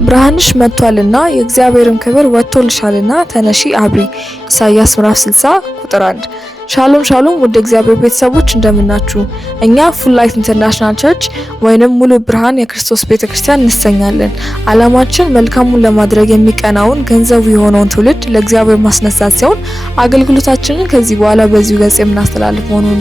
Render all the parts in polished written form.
ብርሃንሽ መጥቷልና የእግዚአብሔርም ክብር ወጥቶልሻልና ተነሺ አብሪ። ኢሳይያስ ምዕራፍ 60 ቁጥር 1። ሻሎም ሻሎም ውድ እግዚአብሔር ቤተሰቦች እንደምናችሁ። እኛ ፉል ላይት ኢንተርናሽናል ቸርች ወይንም ሙሉ ብርሃን የክርስቶስ ቤተክርስቲያን እንሰኛለን። ዓላማችን መልካሙን ለማድረግ የሚቀናውን ገንዘቡ የሆነውን ትውልድ ለእግዚአብሔር ማስነሳት ሲሆን አገልግሎታችንን ከዚህ በኋላ በዚሁ ገጽ የምናስተላልፍ መሆኑን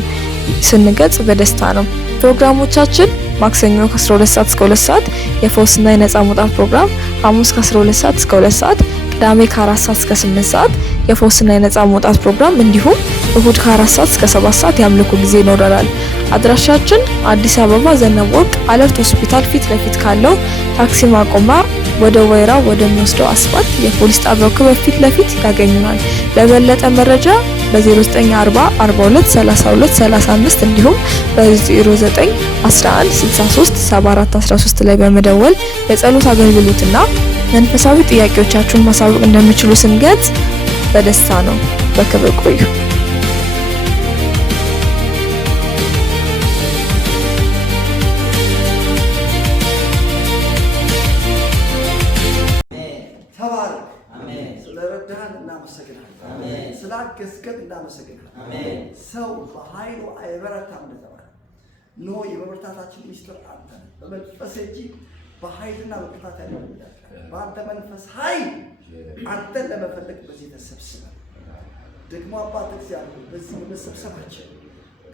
ስንገልጽ በደስታ ነው። ፕሮግራሞቻችን ማክሰኞ ከ12 ሰዓት እስከ 2 ሰዓት የፈውስና የነጻ መውጣት ፕሮግራም፣ ሐሙስ ከ12 ሰዓት እስከ 2 ሰዓት፣ ቅዳሜ ከ4 ሰዓት እስከ 8 ሰዓት የፈውስና የነጻ መውጣት ፕሮግራም እንዲሁም እሁድ ከ4 ሰዓት እስከ 7 ሰዓት የአምልኮ ጊዜ ይኖረናል። አድራሻችን አዲስ አበባ ዘነበ ወርቅ አለርት ሆስፒታል ፊት ለፊት ካለው ታክሲ ማቆሚያ ወደ ወይራ ወደሚወስደው አስፋልት የፖሊስ ጣቢያው ክበብ ፊት ለፊት ያገኙናል። ለበለጠ መረጃ በ0940 42 32 35 እንዲሁም በ0911 63 74 13 ላይ በመደወል የጸሎት አገልግሎትና መንፈሳዊ ጥያቄዎቻችሁን ማሳወቅ እንደምትችሉ ስንገልጽ በደስታ ነው። በክብር ቆዩ። ስላገዝከን እናመሰግናለን። ሰው በኃይሉ አይበረታም እንደተባለ ኖ የመበርታታችን ሚስጥር አንተ ነህ። በመንፈስ እንጂ በኃይልና በብርታት አይደለም። በአንተ መንፈስ ኃይል አንተን ለመፈለግ በዚህ ተሰብስበን ደግሞ አባት እግዚአብሔር በዚህ መሰብሰባችን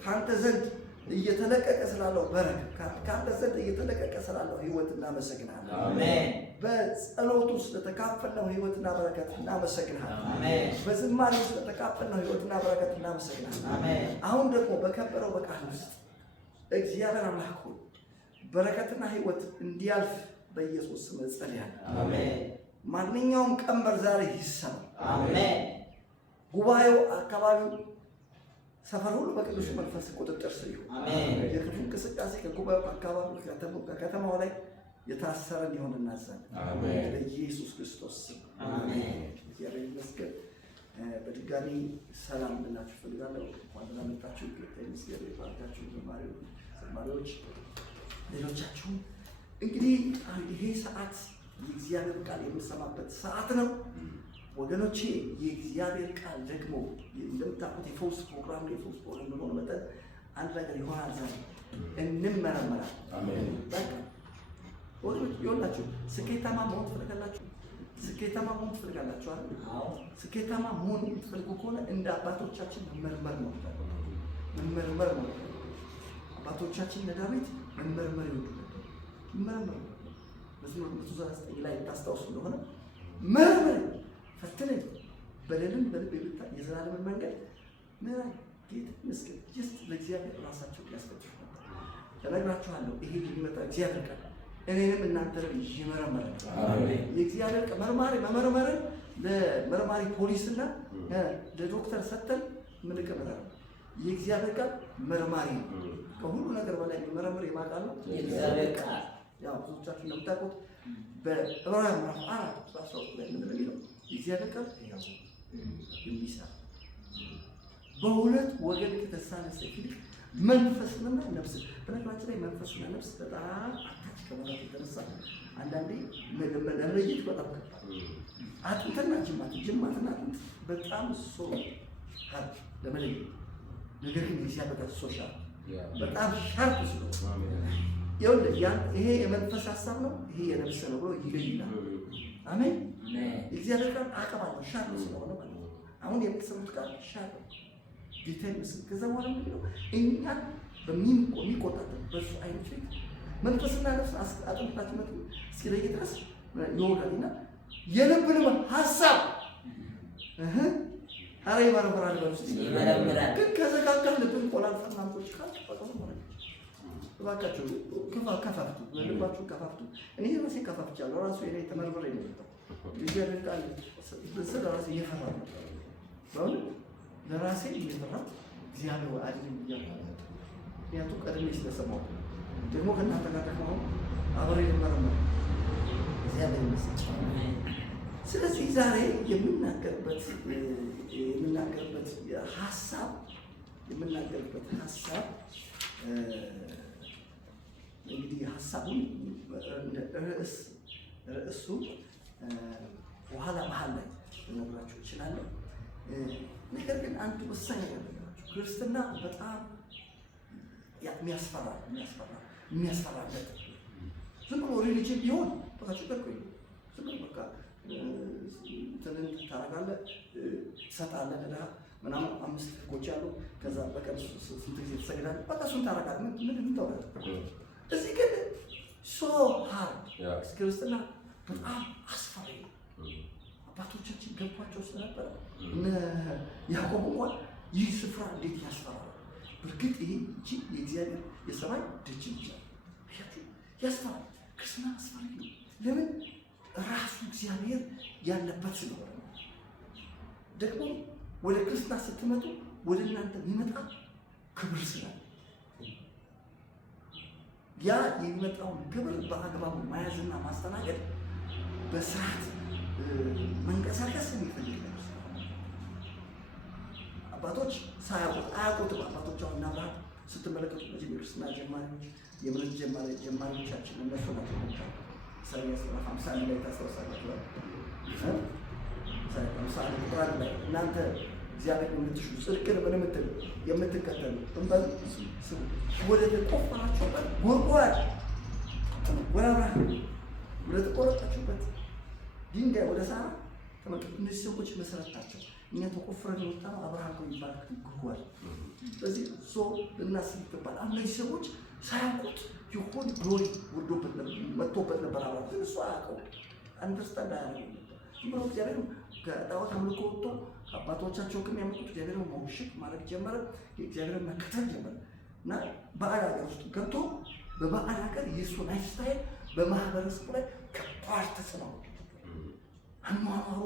ካንተ ዘንድ እየተለቀቀ ስላለው በረከት ካንተ ዘንድ እየተለቀቀ ስላለው ህይወት እናመሰግናለን። አሜን። በጸሎቱ ስለተካፈልነው ህይወትና በረከት እናመሰግናለን። አሜን። በዝማሬ ስለተካፈልነው ህይወትና በረከት እናመሰግናለን። አሜን። አሁን ደግሞ በከበረው በቃል ውስጥ እግዚአብሔር አምላክ ሆይ በረከትና ህይወት እንዲያልፍ በኢየሱስ ስም ጸልያለሁ። አሜን። ማንኛውም ቀንበር ዛሬ ይሰማል። አሜን። ጉባኤው አካባቢው ሰፈር ሁሉ በቅዱስ መንፈስ ቁጥጥር ስር ይሁን። አሜን። የክፉ እንቅስቃሴ ከጉባኤው አካባቢ ከተማው ላይ የታሰረ እንዲሆን እናዛለን። አሜን። በኢየሱስ ክርስቶስ ስም አሜን። እግዚአብሔር ይመስገን። በድጋሚ ሰላም ልላችሁ ፈልጋለሁ። እንኳን ደህና መጣችሁ። እግዚአብሔር ይባርካችሁ። ዘማሪዎች ሌሎቻችሁ እንግዲህ ይሄ ሰዓት የእግዚአብሔር ቃል የምሰማበት ሰዓት ነው። ወገኖቼ የእግዚአብሔር ቃል ደግሞ እንደምታውቁት የፈውስ ፕሮግራም እንደሆነ መጠን አንድ ነገር ይሆናል። ዛሬ እንመረመራለን። አሜን። በቃ ወገኖች ይኸውላችሁ ስኬታማ መሆን ትፈልጋላችሁ? ስኬታማ መሆን ትፈልጋላችሁ አይደል? አዎ። ስኬታማ መሆን የምትፈልጉ ከሆነ እንደ አባቶቻችን መመርመር ነው። አባቶቻችን ለዳዊት መመርመር ይወዱ ነበር። መመርመር መዝሙር 139 ላይ ታስታውሱ እንደሆነ መርመር ፈትነኝ በደልን በልብ የምታ የዘላለምን መንገድ ምራኝ ጌታ ይመስገን። ጀስት ለእግዚአብሔር ራሳቸው ያስፈትሹ ነበር። ተነግራችኋለሁ። ይሄ የሚመጣ እግዚአብሔር ቃል እኔንም እናንተንም ይመረምራል። አሜን። የእግዚአብሔር ቃል መመርመርን ለመርማሪ ፖሊስና ለዶክተር ሰጥተን ምን ቀመራል? የእግዚአብሔር ቃል መርማሪ ነው። ከሁሉ ነገር በላይ የሚመረምር የማቃል ነው የእግዚአብሔር ቃል። ያው ብዙዎቻችሁ እንደምታውቁት በዕብራውያን ምዕራፍ 4:13 ላይ ምን እንደሚለው የእግዚአብሔር ቃል የሚሰራ በሁለት ወገን ከተሳለ ሰይፍ ይልቅ መንፈስና ነፍስ። በነገራችን ላይ መንፈስና ነፍስ በጣም አታች ከመሆናቸው የተነሳ አንዳንዴ ለመለየት በጣም ከባድ። አጥንትና ጅማትና አጥንት በጣም ሀርድ ለመለየት፣ ነገር ግን የእግዚአብሔር ቃል ሶሻል በጣም ሻርፕ ስለሆነ ይሄ የመንፈስ ሀሳብ ነው፣ ይሄ የነፍስ ነው ብሎ ይለያል። አሜን። እግዚአብሔር ቃል አቀባው ሻርፕ ስለሆነ ማለት ነው። አሁን የምትሰሙት ቃል ሻርፕ ዲቴል ምስል ከዛ በኋላ ምንድነው እኛ በሚቆጣጠር በሱ አይነት ፊት መንፈስና ነፍስ አጥንታችን ነው ሲለይ ድረስ ይወጋልና የልብንም ሀሳብ አሬ ይመረምራል በውስጥ ይመረምራል። ግን ከዘጋጋ ልብን ቆላልፈና አንቆች ካልተፈቀሙ ማለት ነው። እባካችሁ ከፋፍቱ፣ ልባችሁ ከፋፍቱ። እኔ ራሴ ከፋፍቻለሁ። ራሱ እኔ ተመርምሬ ነው የመጣው። እግዚአብሔር ቃል በዚህ ራሴ እየፈራሁ ነው። በእውነት ለራሴ እየፈራሁ እግዚአብሔር አድነኝ እያልኩ ነው። ምክንያቱም ቀድሜ ስለሰማሁ ደግሞ ከእናንተ ጋር ደግሞ አብሬ ልመረመር እግዚአብሔር ይመስገን። ስለዚህ ዛሬ የምናገርበት ሀሳብ እንግዲህ ሀሳቡን ርዕስ ርዕሱ በኋላ መሀል ላይ ልነግራችሁ እችላለሁ። ነገር ግን አንድ ወሳኝ ነገር ልነግራችሁ፣ ክርስትና በጣም የሚያስፈራለት ዝም ብሎ ሪሊጅን ቢሆን በቃ ችግር እኮ የለም። ዝም ብሎ በቃ እንትን ታደርጋለህ፣ ትሰጣለህ ለድሀ ምናምን 5 ህጎች አሉ። ከዛ በቀን ስንት ጊዜ ትሰግዳለህ፣ በቃ እሱን ታደርጋለህ። ምን ታወራለህ? እዚህ ግን ሶ ሃርድ ክርስትና በጣም አስፈሪ ነው። አባቶቻችን ገባቸው ስለነበረ እነ ያዕቆብ እንኳን ይህ ስፍራ እንዴት ያስፈራል! በእርግጥ ይህ እጅ የእግዚአብሔር የሰማይ ደጅ ይችላል ያስፈራል። ክርስትና አስፈሪ ነው። ለምን? ራሱ እግዚአብሔር ያለበት ስለሆነ ነው። ደግሞ ወደ ክርስትና ስትመጡ ወደ እናንተ የሚመጣ ክብር ስላለ ያ የሚመጣውን ክብር በአግባቡ መያዝና ማስተናገድ በስርዓት መንቀሳቀስ የሚፈልግ ነው። አባቶች አያውቁትም። አባቶች አሁን እና አብርሃም ስትመለከቱ በዚህ ቤተክርስትና ጀማሪዎች የእምነት ጀማሪዎቻችን እነሱ ናቸው። ኢሳይያስ 51 ላይ ታስታውሳላችሁ። 51 ቁጥር ላይ እናንተ እግዚአብሔር የምትሹ ጽድቅን ምን የምትከተሉ እንበል ወደ ተቆፈራችሁበት ጉድጓድ ወደ አብርሃም ወደ ተቆረጣችሁበት ድንጋይ ወደ ሳራ ተመልከቱ። እነዚህ ሰዎች መሰረት ናቸው። እኛ ተቆፍረን የወጣነው አብርሃም ከሚባል ጉድጓድ። ስለዚህ ልናስብ ይገባል። እነዚህ ሰዎች ሳያውቁት የሆነ ግሎሪ መጥቶበት ነበር። አብርሃም ግን እሱ አያውቀው አንደርስታንድ አያደርገው ነበር። ዝም ብሎ እግዚአብሔር ከጣዖት አምልኮ ወጥቶ አባቶቻቸው ከሚያመልኩት እግዚአብሔር መውሽቅ ማድረግ ጀመረ። የእግዚአብሔርን መከተል ጀመረ እና ባዕድ ሀገር ውስጥ ገብቶ በባዕድ ሀገር የእሱ ላይፍ ስታይል በማህበረሰቡ ላይ ከባድ ተጽዕኖ አኗኗሩ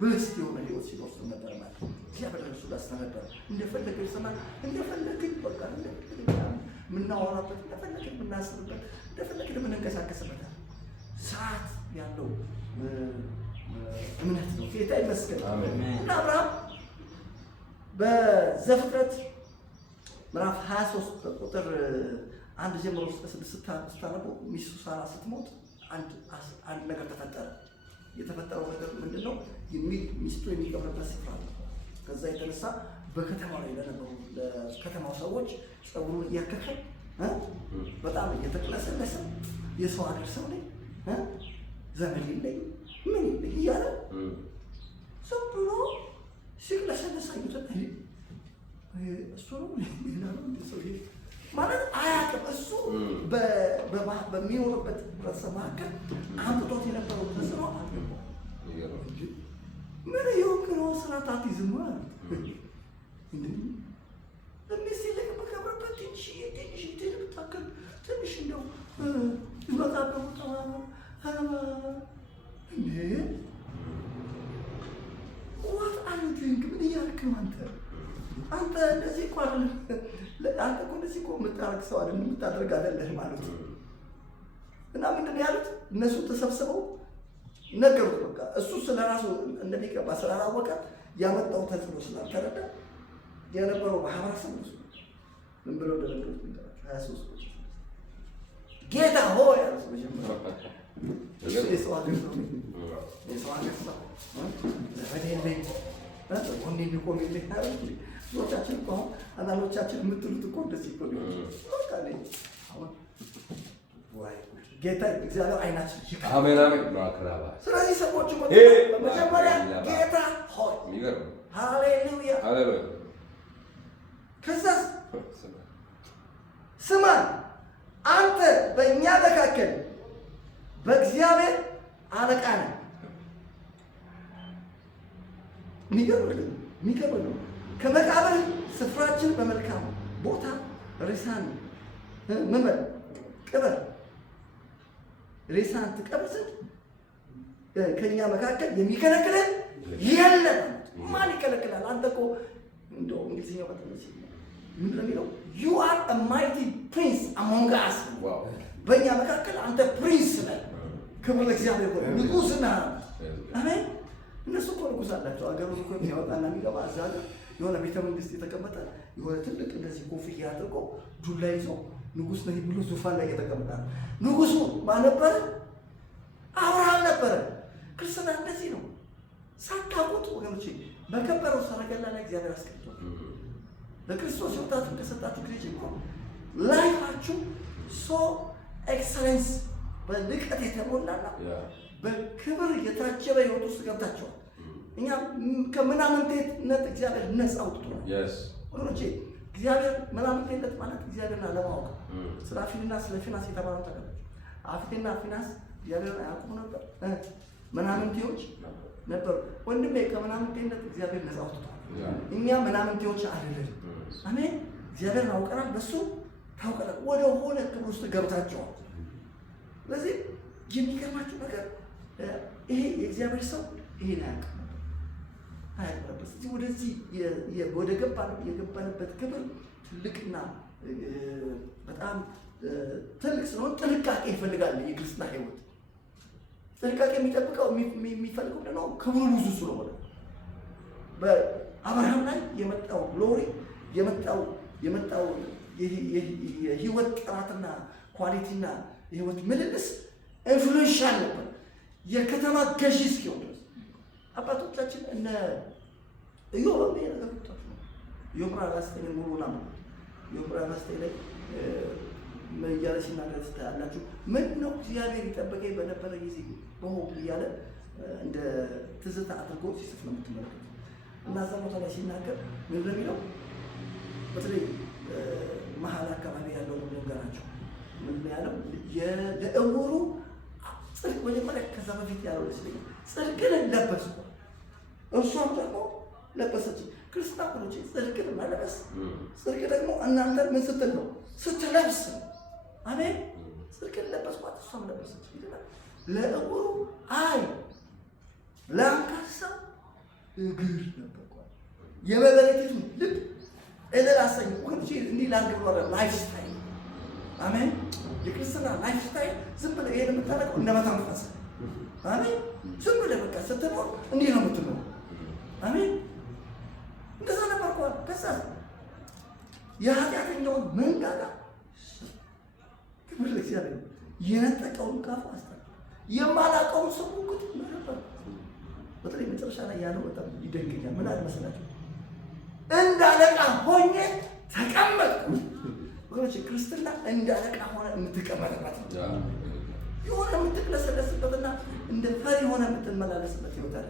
ብለስት የሆነ ህይወት ሲኖር ነበር ማለት ነው። እግዚአብሔር እሱ ጋር ስለነበረ እንደፈለገ ይሰማ፣ እንደፈለገ በቃ የምናወራበት፣ እንደፈለገ የምናስብበት፣ እንደፈለገ የምንንቀሳቀስበት ሰዓት ያለው እምነት ነው። ጌታ ይመስገን። እና አብርሃም በዘፍጥረት ምዕራፍ 23 ቁጥር 1 ጀምሮ እስከ 6 ስታነቡ ሚስቱ ሳራ ስትሞት አንድ ነገር ተፈጠረ። የተፈጠረው ነገር ምንድነው? ሚስቱ የሚቀብርበት ስፍራ ነው። ከዛ የተነሳ በከተማው ላይ ለነበሩ ለከተማው ሰዎች ጸጉሩን እያከከ በጣም እየተቅለሰለሰ የሰው ሀገር ሰው ላይ ዘመድ የለኝ ምን ይልህ እያለ ዝም ብሎ ሲቅለሰለስ አዩት። እሱ ነው ሰው ማለት አያውቅም። እሱ በሚኖርበት ህብረተሰብ መካከል አምጥቶት የነበረው ተጽዕኖ አልገባውም። ምን የሆንክ ነው? ስርዓት አትይዝም ማለት ሚስት ይልቅ በከብረበት ትንሽ ብታክል ትንሽ እንደው ይመጣበ ዋት አንቲንግ ምን እያልክ ነው አንተ እንደዚህ እኮ አይደለም። አንተ እኮ እንደዚህ እኮ የምታረግ ሰው አይደለም፣ የምታደርግ አይደለም ማለት ነው። እና ምንድን ያሉት እነሱ ተሰብስበው ነገሩት። በቃ እሱ ስለራሱ እንደሚገባ ስላላወቀ ያመጣው ተጽዕኖ ስላልተረዳ የነበረው ማህበረሰብ ነው። ምን ብሎ እንደነገሩት እንዴ 23 ጌታ ሆይ ያለው መጀመሪያ የሰው ሀገር ሰው ለበደለኝ ወንዴ ቢቆም ይልካል። ብዙዎቻችን እኮ አንዳንዶቻችን የምትሉት እኮ እንደዚህ እኮ በቃ ላይ አሁን ወይ ጌታ እግዚአብሔር አይናችን ይካል። አሜን አሜን ማክራባ። ስለዚህ ሰዎች በመጀመሪያ ጌታ ሆይ የሚገርም ሃሌሉያ ሃሌሉያ። ከዛስ ስማን አንተ በእኛ መካከል በእግዚአብሔር አለቃ ነህ። የሚገርም ነው። ከመቃብር ስፍራችን በመልካም ቦታ ሬሳን መመል ቅበር ሬሳን ትቀብር ዘንድ ከእኛ መካከል የሚከለክለን የለም። ማን ይከለክላል? አንተ እኮ እንደው እንግሊዝኛው በጣም ምንድን ነው የሚለው? you are a mighty prince among us። በእኛ መካከል አንተ ፕሪንስ ነህ። ክብር ለእግዚአብሔር ይሁን። ንጉሥ ነህ። አሜን። እነሱ እኮ ንጉሥ አላቸው። አገሩን እኮ የሚያወጣና የሚገባ እዛ ሀገር የሆነ ቤተ መንግስት የተቀመጠ የሆነ ትልቅ እንደዚህ ኮፍያ አድርጎ ዱላ ይዞ ንጉሥ ነኝ ብሎ ዙፋን ላይ የተቀመጠ ንጉሱ ማን ነበረ? በከበረው ሰረገላ ላይ እግዚአብሔር አስቀምጧል። ለክርስቶስ ሕይወታችሁን ከሰጣችሁ ጊዜ ጀምሮ ላይፋችሁ ሶ ኤክሰለንስ በልቀት የተሞላና በክብር የታጀበ ሕይወት ውስጥ ገብታችኋል። እኛ ከምናምንቴነት እግዚአብሔር ነፃ አውጥቶናል። ወገኖቼ እግዚአብሔር ምናምንቴነት ማለት እግዚአብሔርን አለማወቅ። ስለ አፊንና ስለ ፊናስ የተባለው ተቀበሉ። አፊንና ፊናስ እግዚአብሔርን አያውቁም ነበር፣ ምናምንቴዎች ነበሩ። ወንድሜ ከምናምንቴነት እግዚአብሔር ነፃ አውጥቶናል። እኛ ምናምንቴዎች አይደለም። አሜን። እግዚአብሔርን አውቀናል፣ በሱ ታውቀናል። ወደ ሆነ ክብር ውስጥ ገብታችኋል። ስለዚህ የሚገርማችሁ ነገር ይሄ የእግዚአብሔር ሰው ይሄን አያውቅም ነበር። ስለዚህ ወደዚህ ወደ የገባንበት ክብር ትልቅና በጣም ትልቅ ስለሆነ ጥንቃቄ ይፈልጋል። የክርስትና ሕይወት ጥንቃቄ የሚጠብቀው የሚፈልገው ደግሞ ክብሩ ብዙ ስለሆነ በአብርሃም ላይ የመጣው ግሎሪ የመጣው የህይወት ጥራትና ኳሊቲና የህይወት ምልልስ ኢንፍሉዌንሻል ነበር። የከተማ ገዢ እስኪሆን ድረስ አባቶቻችን እነ ኢዮብ ነገሮች ነው። ኢዮብ ራስን ሙሉና ኢዮብ ራስን ላይ እያለ ሲናገር ታያላችሁ። ምን ነው እግዚአብሔር ይጠበቀኝ በነበረ ጊዜ በሆኑ እያለ እንደ ትዝታ አድርጎ ሲጽፍ ነው የምትመለከቱት። እና እዛ ቦታ ላይ ሲናገር ምን እንደሚለው በተለይ መሀል አካባቢ ያለው ነገራቸው ምን ያለው የእውሩ ጽድቅ መጀመሪያ ከዛ በፊት ያለው ለስለኝ ጽድቅን ለበስኩ እርሷም ደግሞ ለበሰች። ክርስትና ወንዶች ጽድቅን መለበስ ጽድቅ ደግሞ እናንተ ምን ስትል ነው ስትለብስ ነው። አሜን። ጽድቅን ለበስኳት እሷም ለበሰች ይላል። ለእውሩ አይ ለአንካሳው እግር ነበርኳት የመበለቲቱ ልብ እልል አሰኝ ወንጂ እንዲህ ላንገባረ ላይፍ ስታይል አሜን። የክርስትና ላይፍ ስታይል ዝም ብለህ ይሄን የምታደርገው እንደመተንፈስ አሜን። ዝም ብለህ በቃ ስትኖር እንዲህ ነው የምትኖር አሜን። እንደዛ ነበርኳት። ከዛ የኃጢአተኛውን መንጋጋ ክብር ለእግዚአብሔር የነጠቀውን ካፉ አስታል የማላውቀውን ሰው ሁሉ ነበር። በተለይ መጨረሻ ላይ ያለው በጣም ይደንቀኛል። ምን አለ መሰላችሁ? እንደ አለቃ ሆኜ ተቀመጥኩ። ወገኖች ክርስትና እንደ አለቃ ሆነ የምትቀመጥበት ነው። የሆነ የምትቅለሰለስበትና እንደ ፈሪ ሆነ የምትመላለስበት ህይወት አለ።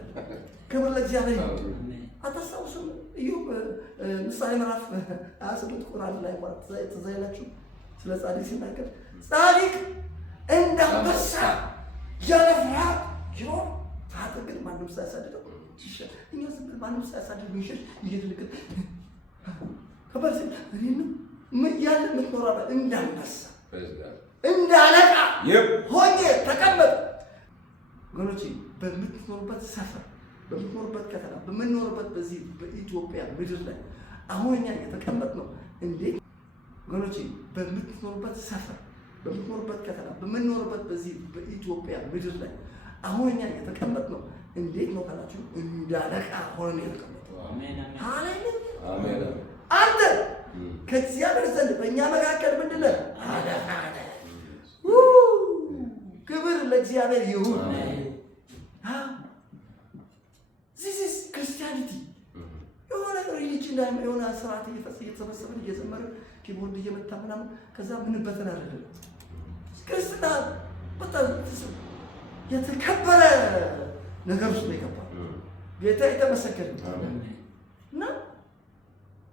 ክብር ለእግዚአብሔር። አታስታውሱም? ኢዮብ ምሳሌ ምዕራፍ 28 ቁጥር 1 ላይ ትዝ ይላችሁ ስለ ጻድቅ ሲናገር ጻድቅ እንደ አንበሳ ያለ ፍርሃት ይኖር፣ ኃጥእ ግን ማንም ሳያሳድደው ይሸሽ። እኛ ዝም ብለን ማንም ሳያሳድደው ይሸሽ እየተልከት ከበርሲ እኔንም ያለ የምትኖራበት እንደ አንበሳ እንደ አለቃ ሆኜ ተቀመጥ። ወገኖቼ በምትኖሩበት ሰፈር፣ በምትኖሩበት ከተማ፣ በምንኖርበት በዚህ በኢትዮጵያ ምድር ላይ አሁን እኛ የተቀመጥነው እንዴት? ወገኖቼ በምትኖሩበት ሰፈር፣ በምትኖሩበት ከተማ፣ በምንኖርበት በዚህ በኢትዮጵያ ምድር ላይ አሁን እኛ የተቀመጥነው እንዴት ነው ካላችሁ እንደ አለቃ ሆነን የተቀመጥነው። ሃሌሉያ አሜን። አንተ ከእግዚአብሔር ዘንድ በእኛ መካከል ምንድን ነህ? አለቃ ነህ። ክብር ለእግዚአብሔር ይሁን። ዚስ ኢዝ ክርስቲያኒቲ። የሆነ ሪሊጅን ላይ የሆነ ስርዓት እየተሰበሰብን እየዘመርን ኪቦርድ እየመታ ምናምን ከዛ ምንበትን አይደለም። ክርስትና በጣም የተከበረ ነገር ውስጥ ነው የገባው። ጌታ የተመሰገነ እና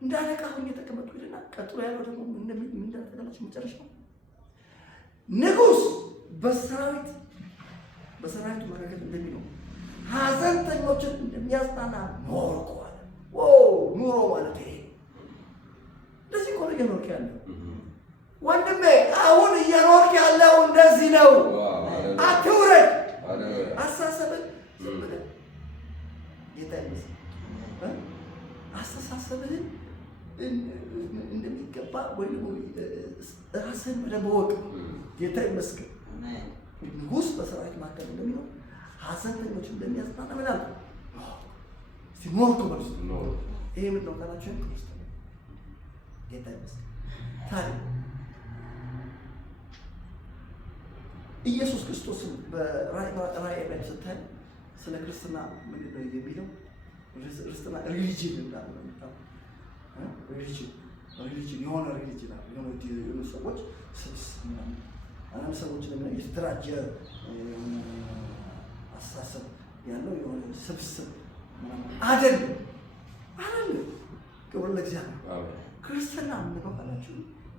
እንደ አለቃ ሆኜ የተቀመጥኩ ይልና ቀጥሎ ያለው ደግሞ እንደተቀመጥኩ መጨረሻው ንጉሥ በሰራዊቱ መካከል እንደሚኖር ሐዘንተኞችን እንደሚያጽናና ኖርኩ አለ። ኑሮ ማለት ይሄ እንደዚህ እኮ ነው እየኖርክ ያለው ወንድሜ። አሁን እየኖርክ ያለው እንደዚህ ነው። አትውረድ። አስተሳሰብን ዝም ብለህ ጌታ ይመስገን አስተሳሰብህን እንደሚገባ ወይ ራስህን በደንብ ወቅ። ጌታ ይመስገን። ንጉሥ በሰራዊት መካከል እንደሚኖር ሐዘንተኞች እንደሚያጽናና ምን አለ? እስቲ ኖርኩ በሉ። ይሄ ምንድን ነው ካላችሁ ክርስቶስ። ጌታ ይመስገን። ታዲያ ኢየሱስ ክርስቶስን በራእይ ላይ ስታይ ስለ ክርስትና ምንድን ነው የሚለው? ርስትና ሪሊጅን እንዳለ ሪሊጅን የሆነ ሪሊጅን አለ የሆነ ሰዎች ስብስብ ምናምን አንዳንድ ሰዎች ደግሞ የተደራጀ አስተሳሰብ ያለው የሆነ ስብስብ ምናምን አይደለም። ክብር ለእግዚአብሔር። ክርስትና ምን ባላችሁ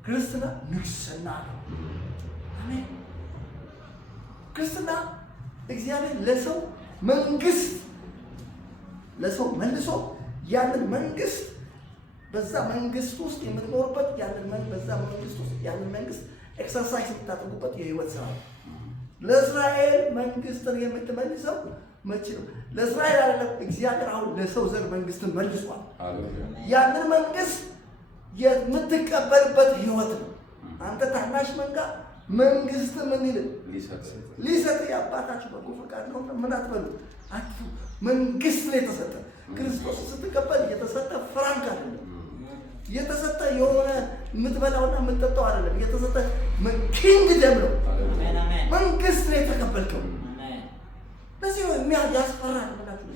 ክርስትና ንግስና ነው። አሜን። ክርስትና እግዚአብሔር ለሰው መንግስት ለሰው መልሶ ያንን መንግስት በዛ መንግስት ውስጥ የምትኖርበት በዛ መንግስት ውስጥ ያንን መንግስት ኤክሰርሳይዝ የምታደርጉበት የህይወት ስራ ነው። ለእስራኤል መንግስትን የምትመልሰው መቼ ነው? ለእስራኤል አይደለም። እግዚአብሔር አሁን ለሰው ዘር መንግስትን መልሷል። ያንን መንግስት የምትቀበልበት ህይወት ነው። አንተ ታናሽ መንጋ መንግስት ምን ይል ሊሰጥ የአባታችሁ በጎ ፈቃድ ነው። ምን አትበሉ አትፉ። መንግስት ነው የተሰጠ። ክርስቶስ ስትቀበል የተሰጠ ፍራንክ አይደለም። የተሰጠ የሆነ የምትበላውና የምትጠጣው አይደለም። የተሰጠ ኪንግደም ነው። መንግስት ነው የተቀበልከው። ለዚህ ነው ያስፈራል ብላችሁ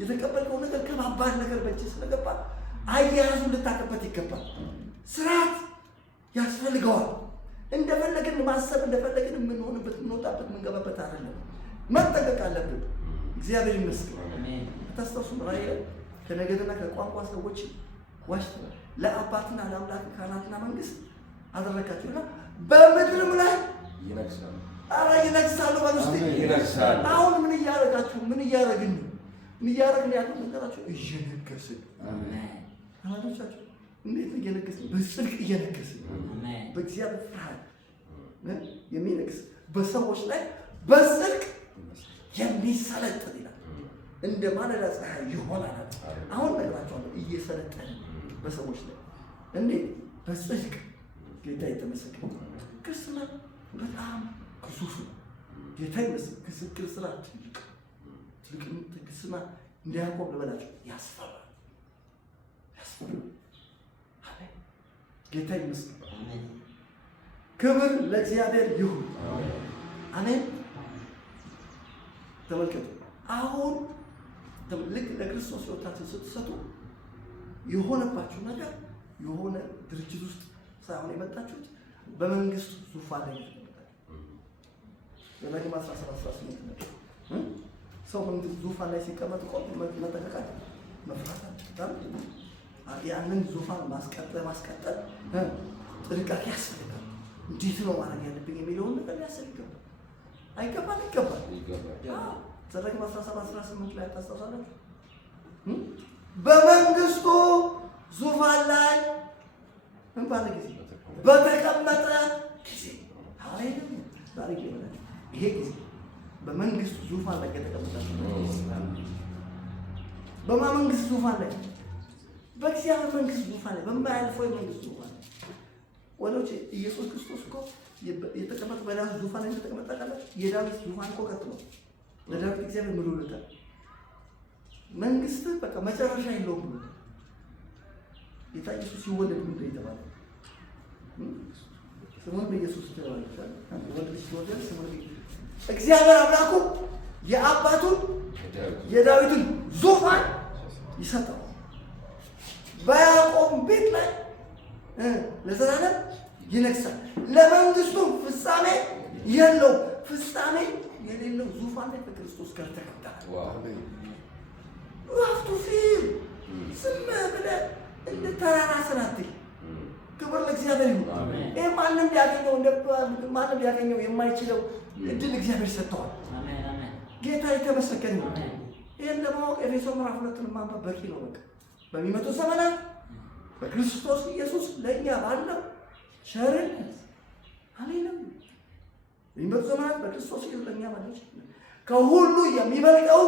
የተቀበልከው ነገር ከባባድ ነገር በእጅ ስለገባ አያያዙ ልታውቅበት ይገባል። ስርዓት ያስፈልገዋል። እንደፈለግን ማሰብ እንደፈለግን የምንሆንበት የምንወጣበት የምንገባበት አይደለም። መጠንቀቅ አለብን። እግዚአብሔር ይመስገን። ታስታውሱ ራእይ ከነገድና ከቋንቋ ሰዎች ዋሽተዋል። ለአባትና ለአምላክ ካህናትና መንግስት አደረጋችሁና በምድርም ላይ ይነግሳሉ። አረ ይነግሳሉ በውስጥ ይነግሳሉ። አሁን ምን እያደረጋችሁ ምን እያደረግን ያለው ነገራችሁ እየነገስን አማኞቻችሁ እንዴት እየነገስን በጽድቅ እየነገስን በእግዚአብሔር ፍርሃት የሚነግስ በሰዎች ላይ በጽድቅ የሚሰለጥን ይላል። እንደ ማለዳ ፀሐይ ይሆናል። አሁን ነገራችኋለሁ እየሰለጠን በሰዎች ላይ እንዴት በጽድቅ ጌታ የተመሰገነ። ክርስትና በጣም ግዙፍ ነው። ጌታ ይመስገን። ክርስትና ትልቅ ክርስትና እንደ ያዕቆብ ልበላችሁ ያስፈራል። አሜን። ጌታ ይመስገን። ክብር ለእግዚአብሔር ይሁን። አሜን። ተመልከቱ። አሁን ልክ ለክርስቶስ ሕይወታችሁን ስትሰጡ የሆነባችሁ ነገር የሆነ ድርጅት ውስጥ ሳይሆን የመጣችሁት በመንግስቱ ዙፋን ላይ ነው። ዘዳግም 17:18 ነው። ሰው መንግስት ዙፋን ላይ ሲቀመጥ ቆም መጠቀቅ መፍራት አለ። ያንን ዙፋን ማስቀጠል ጥንቃቄ ያስፈልጋል። እንዴት ነው ማድረግ ያለብኝ የሚለውን ነገር ያስፈልጋል። ይገባል። ዘዳግም 17:18 ላይ ታስታውሳላችሁ። በመንግስቱ ዙፋን ላይ ምን ባለ ጊዜ በተቀመጠ ጊዜ አይደለም ዛሬ ይሄ ጊዜ በመንግስቱ ዙፋን ላይ የተቀመጠ በማን መንግስት ዙፋን ላይ? በእግዚአብሔር መንግስት ዙፋን ላይ፣ በማያልፈው የመንግስት ዙፋን ላይ ወሎች ኢየሱስ ክርስቶስ እኮ የተቀመጠ በዳዊት ዙፋን ላይ የተቀመጠ ካለ የዳዊት ዙፋን እኮ ቀጥሎ ለዳዊት እግዚአብሔር ምን ብሎታል? መንግስት በቃ መጨረሻ የለውም ብሎ ጌታ ኢየሱስ ሲወለድ ምን የተባለ ስሙን በኢየሱስ ተባለቻል። ወልድ ሲወለድ ስሙን እግዚአብሔር አምላኩ የአባቱን የዳዊትን ዙፋን ይሰጠው በያዕቆብ ቤት ላይ ለዘላለም ይነግሳል። ለመንግስቱ ፍጻሜ የለው። ፍጻሜ የሌለው ዙፋን ላይ በክርስቶስ ጋር ተቀምጧል። ዋፍቱ ፊል ዝም ብለህ እንደ ተራራ ስናትይ። ክብር ለእግዚአብሔር ይሁን። ይሄ ማንም ሊያገኘው የማይችለው እድል እግዚአብሔር ሰጥተዋል። ጌታ የተመሰገነ ይሁን። ይሄን ለማወቅ ኤፌሶን ምዕራፍ 2 ማንበብ በቂ ነው። በቃ በሚመጡ ዘመናት በክርስቶስ ኢየሱስ ለእኛ ባለው ቸርነት አሜን። በሚመጡ ዘመናት በክርስቶስ ኢየሱስ ለእኛ ባለው ከሁሉ የሚበልጠው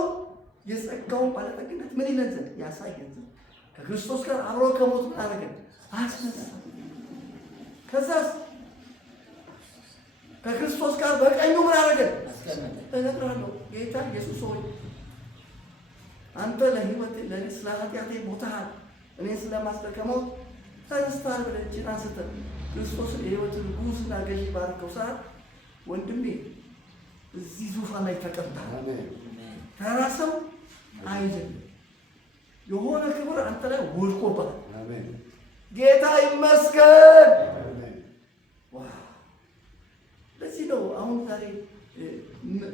የጸጋውን ባለጠግነት ምን ይለን ዘንድ ያሳየን ዘንድ ከክርስቶስ ጋር አብሮ ከሞት ምን አደረገን? አስነሳን። ከዛስ ከክርስቶስ ጋር በቀኙ ምን አደረገን? እነግርሃለሁ ጌታ ኢየሱስ ሆይ አንተ ለሕይወቴ ለእኔ ስለ ኃጢአቴ ሞተሃል፣ እኔ ስለማስደከመው ተነስተሃል ብለህ እጅን አንስተህ ክርስቶስን የሕይወትን ንጉሥና ገዢ ባርከው ሰዓት ወንድሜ እዚህ ዙፋን ላይ ተቀምጠሃል። ተራ ሰው አይደለም። የሆነ ክብር አንተ ላይ ወድቆባል። አሜን። ጌታ ይመስገን። አሜን። ለዚህ ነው አሁን ዛሬ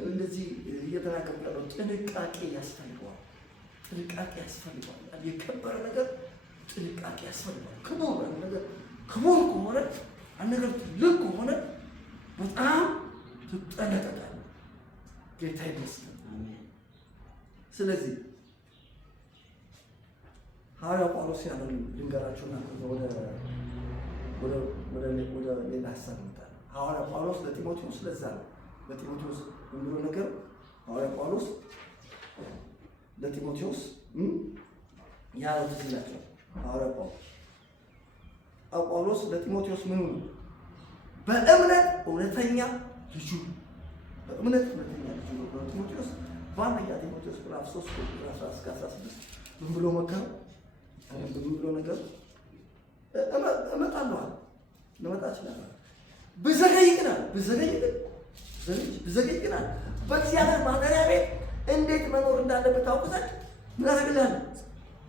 እንደዚህ እየተናገርኩ ያለው ጥንቃቄ ያስፈልገዋል። ጥንቃቄ ያስፈልገዋል። የከበረ ነገር ጥንቃቄ ያስፈልገዋል። ክቡር ነገር ክቡር ከሆነ አንድ ነገር ትልቅ ከሆነ በጣም ትጠነቀቃለህ። ጌታ ይመስገን። ስለዚህ ሐዋርያው ጳውሎስ ያለው ልንገራችሁና ወደ ሌላ ሀሳብ እንመጣለን። ሐዋርያው ጳውሎስ ለጢሞቴዎስ ለዛ ነው ለጢሞቴዎስ ብሎ ነገር ሐዋርያው ጳውሎስ ለጢሞቴዎስ ያለው ትዝ ይላችኋል። ሐዋርያው ጳውሎስ ለጢሞቴዎስ ምኑ ነው? በእምነት እውነተኛ ልጁ በእምነት እውነተኛ ልጁ ነው። ጢሞቴዎስ በአንደኛ ጢሞቴዎስ ምዕራፍ 3 ቁጥር 11-16 ምን ብሎ መከረው? ምን ብሎ ነገር እመጣለሁ ልመጣ እችላለሁ ብዘገይ ግን በእግዚአብሔር ማደሪያ ቤት እንዴት መኖር እንዳለበት ታውቅ ዘንድ ምን አደርግልሃለሁ?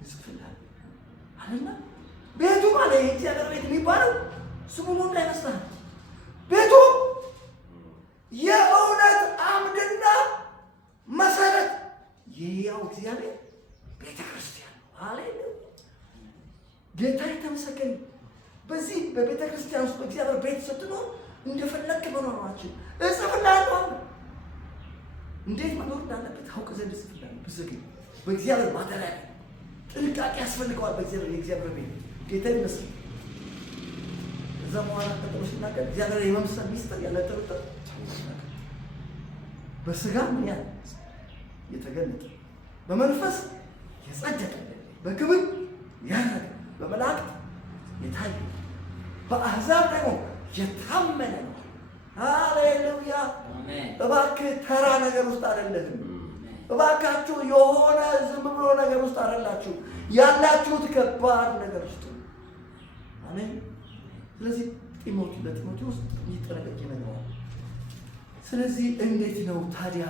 ይጽፍልሃል አለና ቤቱ ማለት የእግዚአብሔር ቤት የሚባለው ስሙ ነው እንዳይመስልህ። ቤቱ የእውነት አምድና መሰረት የሕያው እግዚአብሔር ቤተ ክርስቲያን ነው። ሃሌሉያ! ጌታ የተመሰገነ። በዚህ በቤተ ክርስቲያን ውስጥ በእግዚአብሔር ቤት ስትኖር እንደፈለክ መኖራችን እጽፍልሃለሁ። እንዴት መኖር እንዳለበት ታውቅ ዘንድ እጽፍልሃለሁ። ብዘገይ በእግዚአብሔር ማደሪያ ጥንቃቄ ያስፈልገዋል። የእግዚአብሔር ቤት ጌታ ይመስገን። እዛ በኋላ ቀጥሎ ሲናገር እግዚአብሔር የመምሰል ሚስጥር ያለ ጥርጥር በስጋ ምን ያህል የተገለጠ በመንፈስ የጸደቀ በክብር ያረገ በመላእክት የታየ በአሕዛብ ደግሞ የታመነ ነው። ሃሌሉያ! እባክህ ተራ ነገር ውስጥ አይደለህም። እባካችሁ የሆነ ዝም ብሎ ነገር ውስጥ አይደላችሁ ያላችሁት፣ ከባድ ነገር ውስጥ ነው። አሜን። ስለዚህ ለጢሞቴዎስ ይጠነቀቅ ይነግረዋል። ስለዚህ እንዴት ነው ታዲያ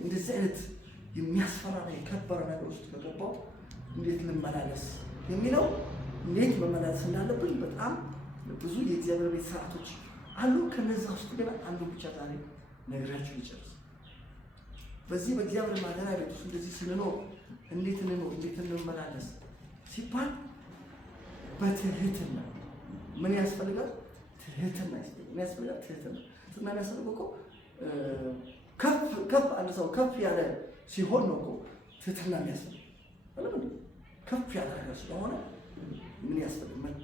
እንደዚህ አይነት የሚያስፈራ የከበረ ነገር ውስጥ በገባው እንዴት ልመላለስ የሚለው እንዴት መመላለስ እንዳለብን በጣም ብዙ የእግዚአብሔር ቤት ስርዓቶች አሉ። ከነዛ ውስጥ ግን አንዱ ብቻ ዛሬ ነግራችሁ ልጨርስ። በዚህ በእግዚአብሔር ማደሪያ ቤት ውስጥ እንደዚህ ስንኖር እንዴት እንመላለስ ሲባል በትህትና ምን ያስፈልጋል? ትህትና ያስፈልጋል። ትህትና ያስፈልገው እኮ ከፍ አንድ ሰው ከፍ ያለ ሲሆን ነው እኮ ትህትና ያስፈልጋል። ለምን ከፍ ያለ ነገር ስለሆነ ምን ያስፈልጋል?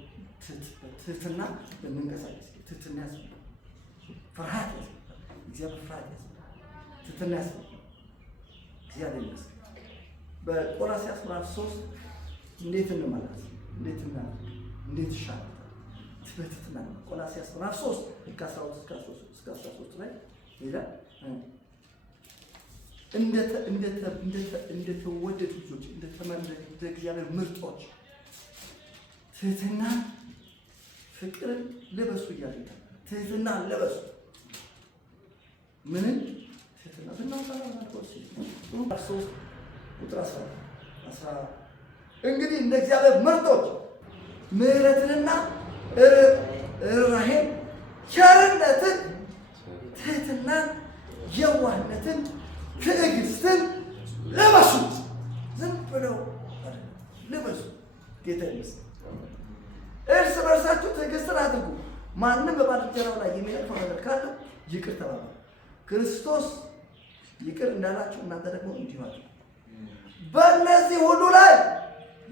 ትህትና ለመንቀሳቀስ ትህትና ያስፈልጋል። ፍርሃት ያስፈልጋል። እግዚአብሔር ፍርሃት ያስፈልጋል። ትህትና ያስፈልጋል። እግዚአብሔር ይመስገን። በቆላስይስ ምዕራፍ 3 እንዴት እንመላለስ እንዴት ይሻላል? በትህትና ነው። ቆላስይስ ምዕራፍ 3 ከ12 እስከ 13 ላይ ይላል እንደተወደዱ ልጆች እንደተመረጡ እግዚአብሔር ምርጦች ትህትና ፍቅርን ልበሱ እያለ ትህትና ልበሱ። ምንን ትህትና ብናውቃላ ማለት 3 ቁጥር 10 እንግዲህ እንደ እግዚአብሔር ምርጦች ምሕረትንና ርኅራኄን፣ ቸርነትን፣ ትህትናን፣ የዋህነትን፣ ትዕግስትን ልበሱ። ዝም ብለው ልበሱ። ጌታ ይመስገን። እርስ በርሳችሁ ትዕግስትን አድርጉ። ማንም በባልንጀራው ላይ የሚነቅፈው ነገር ካለ ይቅር ተባባሉ። ክርስቶስ ይቅር እንዳላችሁ እናንተ ደግሞ እንዲሁ አድርጉ። በእነዚህ ሁሉ ላይ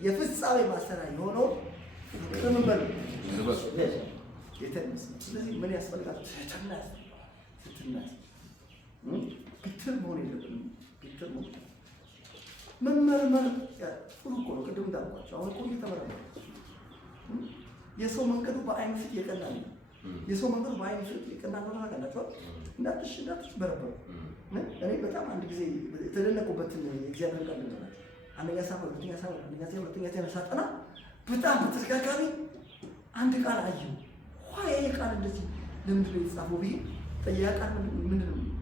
የፍጻሜ ማሰሪያ የሆነው ፍቅርን በሉ ልበሱ። ጌታ ይመስገን። ስለዚህ ምን ያስፈልጋል? ትህትና ያስፈልጋል። ትህትና ግትር መሆን የለብንም። ግትር መሆን መመርመር ጥሩ እኮ ነው። ቅድም እንዳልኳቸው አሁን እኮ እየተመረመረ የሰው መንገዱ በዓይን ፊት የቀና ነው። የሰው መንገዱ በዓይን ፊት የቀና ነው። ታውቃላችኋል። እንዳትበረበሩ። እኔ በጣም አንድ ጊዜ የተደነቁበትን የእግዚአብሔር ቃል ነው። አንደኛ ሳሙኤል ሁለተኛ ሳጠና በጣም በተደጋጋሚ አንድ ቃል አየሁ። ይሄ ቃል እንደዚህ ለምንድን ነው የተጻፈው ብዬ ጠይቄ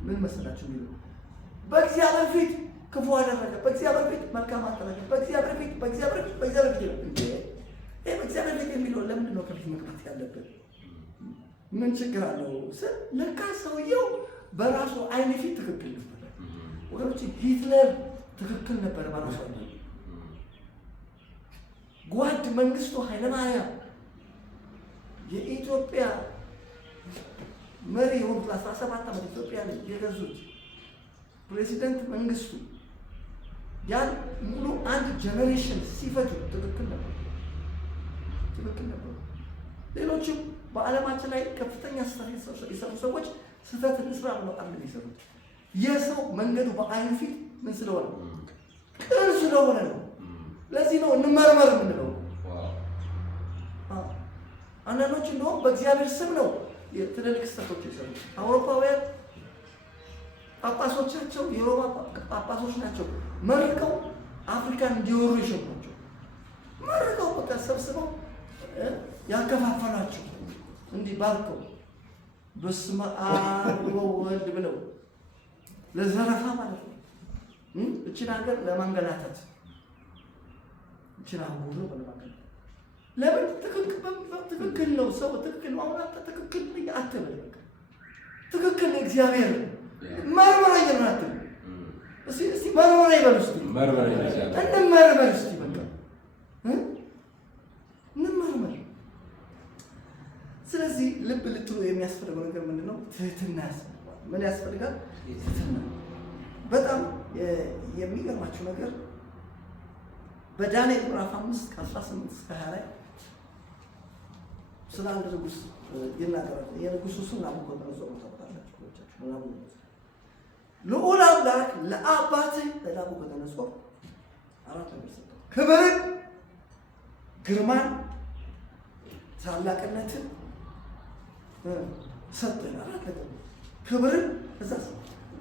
ምን መሰላችሁ የሚለው በእግዚአብሔር ፊት ክፉ አደረገ፣ በእግዚአብሔር ፊት መልካም አደረገ፣ በእግዚአብሔር ፊት በእግዚአብሔር ፊት የሚለው ለምንድን ነው ከፊት መግባት ያለብን? ምን ችግር አለው? ለካ ሰውየው በራሱ አይን ፊት ትክክል ነበር ወገኖች። ሂትለር ትክክል ነበር በራሱ አይን። ጓድ መንግስቱ ኃይለማርያም የኢትዮጵያ መሪ የሆኑት 17 ዓመት ኢትዮጵያን የገዙት ፕሬዚደንት መንግስቱ ያን ሙሉ አንድ ጀነሬሽን ሲፈቱ ትክክል ነበር። ሌሎችም በዓለማችን ላይ ከፍተኛ ስህተት የሰሩ ሰዎች ስህተት እንስራ ብለው ቃል የሚሰሩት የሰው መንገዱ በአይኑ ፊት ምን ስለሆነ ቅን ስለሆነ ነው። ለዚህ ነው እንመርመር የምንለው። አንዳንዶች እንደውም በእግዚአብሔር ስም ነው ትልልቅ ስህተቶች የሰሩት። አውሮፓውያን ጳጳሶቻቸው የሮማ ጳጳሶች ናቸው መርቀው አፍሪካን እንዲወሩ የሸሟቸው። መርቀው በቃ ሰብስበው ያከፋፈሏቸው እንዲህ ባርከው በስመ አብ ወወልድ ብለው ለዘረፋ ማለት ነው። እችን ሀገር ለማንገላታት እችን አሁን ነው ለማንገላታት። ለምን ትክክል ነው ሰው ትክክል ነው። አሁን አንተ ትክክል አትበል። ትክክል ነው እግዚአብሔር መርመራ ይራት እስቲ መርመራ ይበል እስቲ መርመራ እስቲ በቃ እንመርመር። ስለዚህ ልብ ልትሉ የሚያስፈልገው ነገር ምንድነው? ትህትና ያስፈልጋል። ምን ያስፈልጋል? ትህትና። በጣም የሚገርማችሁ ነገር በዳንኤል ምዕራፍ 5 ከ18 እስከ 20 ላይ ስለ አንድ ንጉስ ይናገራል። የንጉሱ ስም ናቡከደነፆር ነው። ታውቃላችሁ። ልዑል አምላክ ለአባትህ ለናቡከደነፆር አራት ነገር ሰጠው። ክብርን፣ ግርማን፣ ታላቅነትን ሰጠን። አራት ነገር ክብርን፣ እዛስ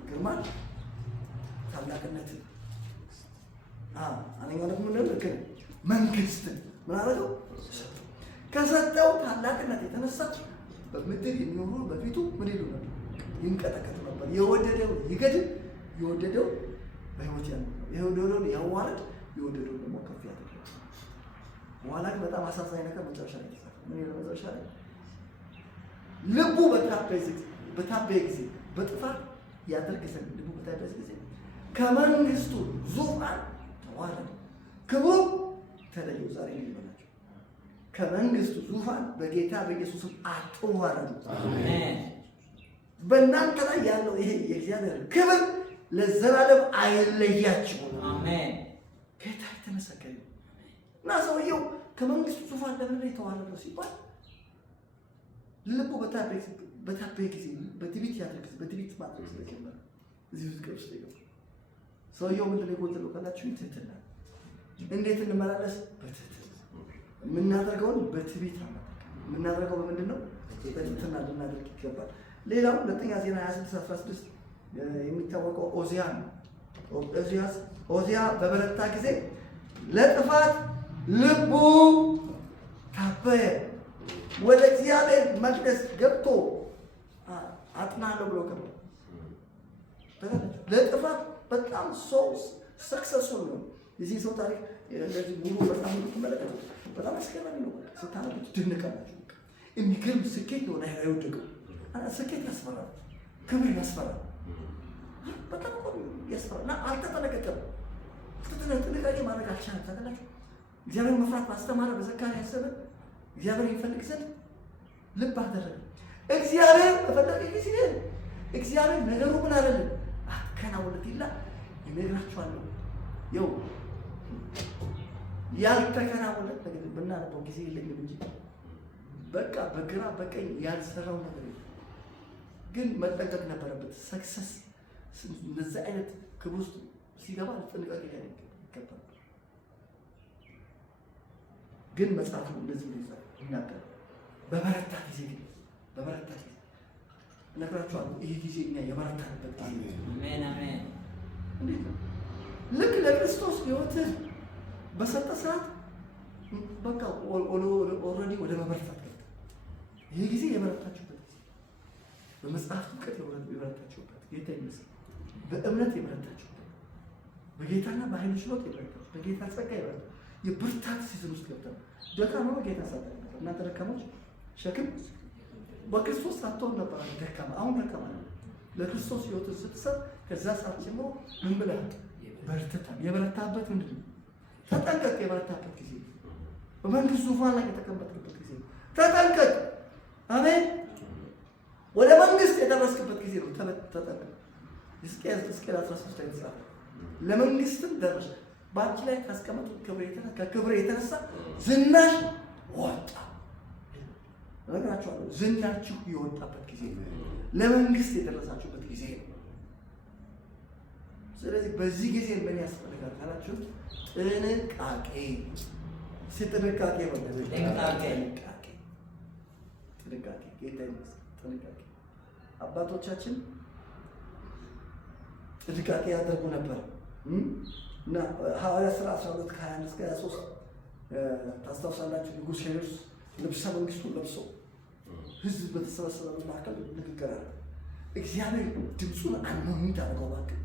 ግርማን፣ ታላቅነትን አንደኛው ደግሞ ምንድነው? መንግስትን ምን አደረገው? ከሰጠው ታላቅነት የተነሳ በምድር የሚኖሩ በፊቱ ምን ይሉ ነበር? ይንቀጠቀጡ ነበር። የወደደው ይገድል፣ የወደደው በህይወት ያለው፣ የወደደውን ያዋርድ፣ የወደደውን ደግሞ ከፍ ያደርግ። በኋላ ግን በጣም አሳዛኝ ነገር መጨረሻ ላይ ተጻፈ። ምን ይላል መጨረሻ ላይ? ልቡ በታበየ ጊዜ በጥፋት ያደርግ ዘንድ ልቡ በታበየ ጊዜ ከመንግስቱ ዙፋን ተዋረደ፣ ክብሩ ተለየው። ዛሬ ይበላቸው ከመንግስቱ ዙፋን በጌታ በኢየሱስ አትዋረዱ። አሜን። በእናንተ ላይ ያለው ይሄ የእግዚአብሔር ክብር ለዘላለም አይለያችሁ። አሜን። ጌታ የተመሰገነ እና ሰውየው ከመንግስቱ ዙፋን ለምን የተዋረደው ሲባል ልቡ በታበየ ጊዜ በትዕቢት ያደረገ በትዕቢት ማድረግ ስለጀመረ እዚህ ውስጥ ገብቶ ይገባል። ሰውየው ምንድን ነው የጎደለው ካላችሁ? ትህትና። እንዴት እንመላለስ? በትህትና። የምናደርገውን በትዕቢት የምናደርገው በምንድን ነው? በትህትና ልናደርግ ይገባል። ሌላው ሁለተኛ ዜና 26:16 የሚታወቀው ኦዚያ ነው። ኦዚያ በበረታ ጊዜ ለጥፋት ልቡ ታበየ። ወደ እግዚአብሔር መቅደስ ገብቶ አጥናለሁ ብሎ ገባ። ለጥፋት በጣም ሰው ሰክሰስፉል ነው። የዚህ ሰው ታሪክ እንደዚህ ሙሉ በጣም ትመለከቱ በጣም አስገራሚ ነው። ስታነቡት ትደነቃላችሁ። የሚገርም ስኬት ነው ላይ አይወደቀው። ስኬት ያስፈራል፣ ክብር ያስፈራል፣ በጣም ያስፈራል። እና አልተጠነቀቀም። ጥንቃቄ ማድረግ አልቻለም። ታውቃላችሁ እግዚአብሔር መፍራት ባስተማረ በዘካርያስ ዘመን እግዚአብሔር ይፈልግ ዘንድ ልብ አደረገ። እግዚአብሔር በፈለገ ጊዜ እግዚአብሔር ነገሩ ምን አይደለም አከናውነት ይላል። ይነግራችኋለሁ። ይኸው ያልተከናወነ ነገር ብናነበው ጊዜ የለኝም እንጂ በቃ በግራ በቀኝ ያልሰራው ነገር ግን መጠንቀቅ ነበረበት። ሰክሰስ እንደዚህ አይነት ክብር ውስጥ ሲገባ ጥንቃቄ ይገባል። ግን መጽሐፉ እንደዚህ ይናገራል። በበረታ ጊዜ እነግራችኋለሁ። ይህ ጊዜ እኛ የበረታንበት ጊዜ ነው። አሜን አሜን። ልክ ለክርስቶስ ሕይወትን በሰጠ ሰዓት በቃ ኦልሬዲ ወደ መበረታት ገብተህ ይህ ጊዜ የበረታችሁበት ጊዜ፣ በመጽሐፍ እውቀት የበረታችሁበት ጌታ ይመስል በእምነት የበረታችሁበት በጌታና በኃይሉ ችሎት የበረታችሁ በጌታ ጸጋ የበረታችሁ የብርታት ሲዝን ውስጥ ገብተን ደካማ ጌታ ሳታ እናንተ ደካሞች ሸክም በክርስቶስ ሳትሆን ነበር ደካማ። አሁን ደካማ ነው። ለክርስቶስ ሕይወትን ስትሰጥ ከዛ ሰዓት ጀምሮ ምን ብለህ በርትተህ የበረታበት ምንድን ነው? ተጠንቀቅ። የበረታበት ጊዜ በመንግስት ዙፋን ላይ የተቀመጥክበት ጊዜ ተጠንቀቅ። አሜን። ወደ መንግስት የደረስክበት ጊዜ ነው። ተጠንቀቅ። ሕዝቅኤል 13 ላይ ተጻፈ። ለመንግስትም ደረስ በአንቺ ላይ ካስቀመጡት ከክብር የተነሳ ዝናሽ ወጣ። እነግራችኋለሁ፣ ዝናችሁ የወጣበት ጊዜ ነው። ለመንግስት የደረሳችሁበት ጊዜ ነው። ስለዚህ በዚህ ጊዜ ምን ያስፈልጋል ካላችሁ ጥንቃቄ። ጥንቃቄ ጌታ ጥንቃቄ። አባቶቻችን ጥንቃቄ ያደርጉ ነበር እና ሐዋርያት ሥራ 12 ከ21 እስከ 23 ታስታውሳላችሁ። ንጉሥ ሄሮድስ ልብሰ መንግስቱን ለብሶ ህዝብ በተሰበሰበበት መካከል ንግግር አለ። እግዚአብሔር ድምፁን አኖይንት አደረገው፣ እባክህ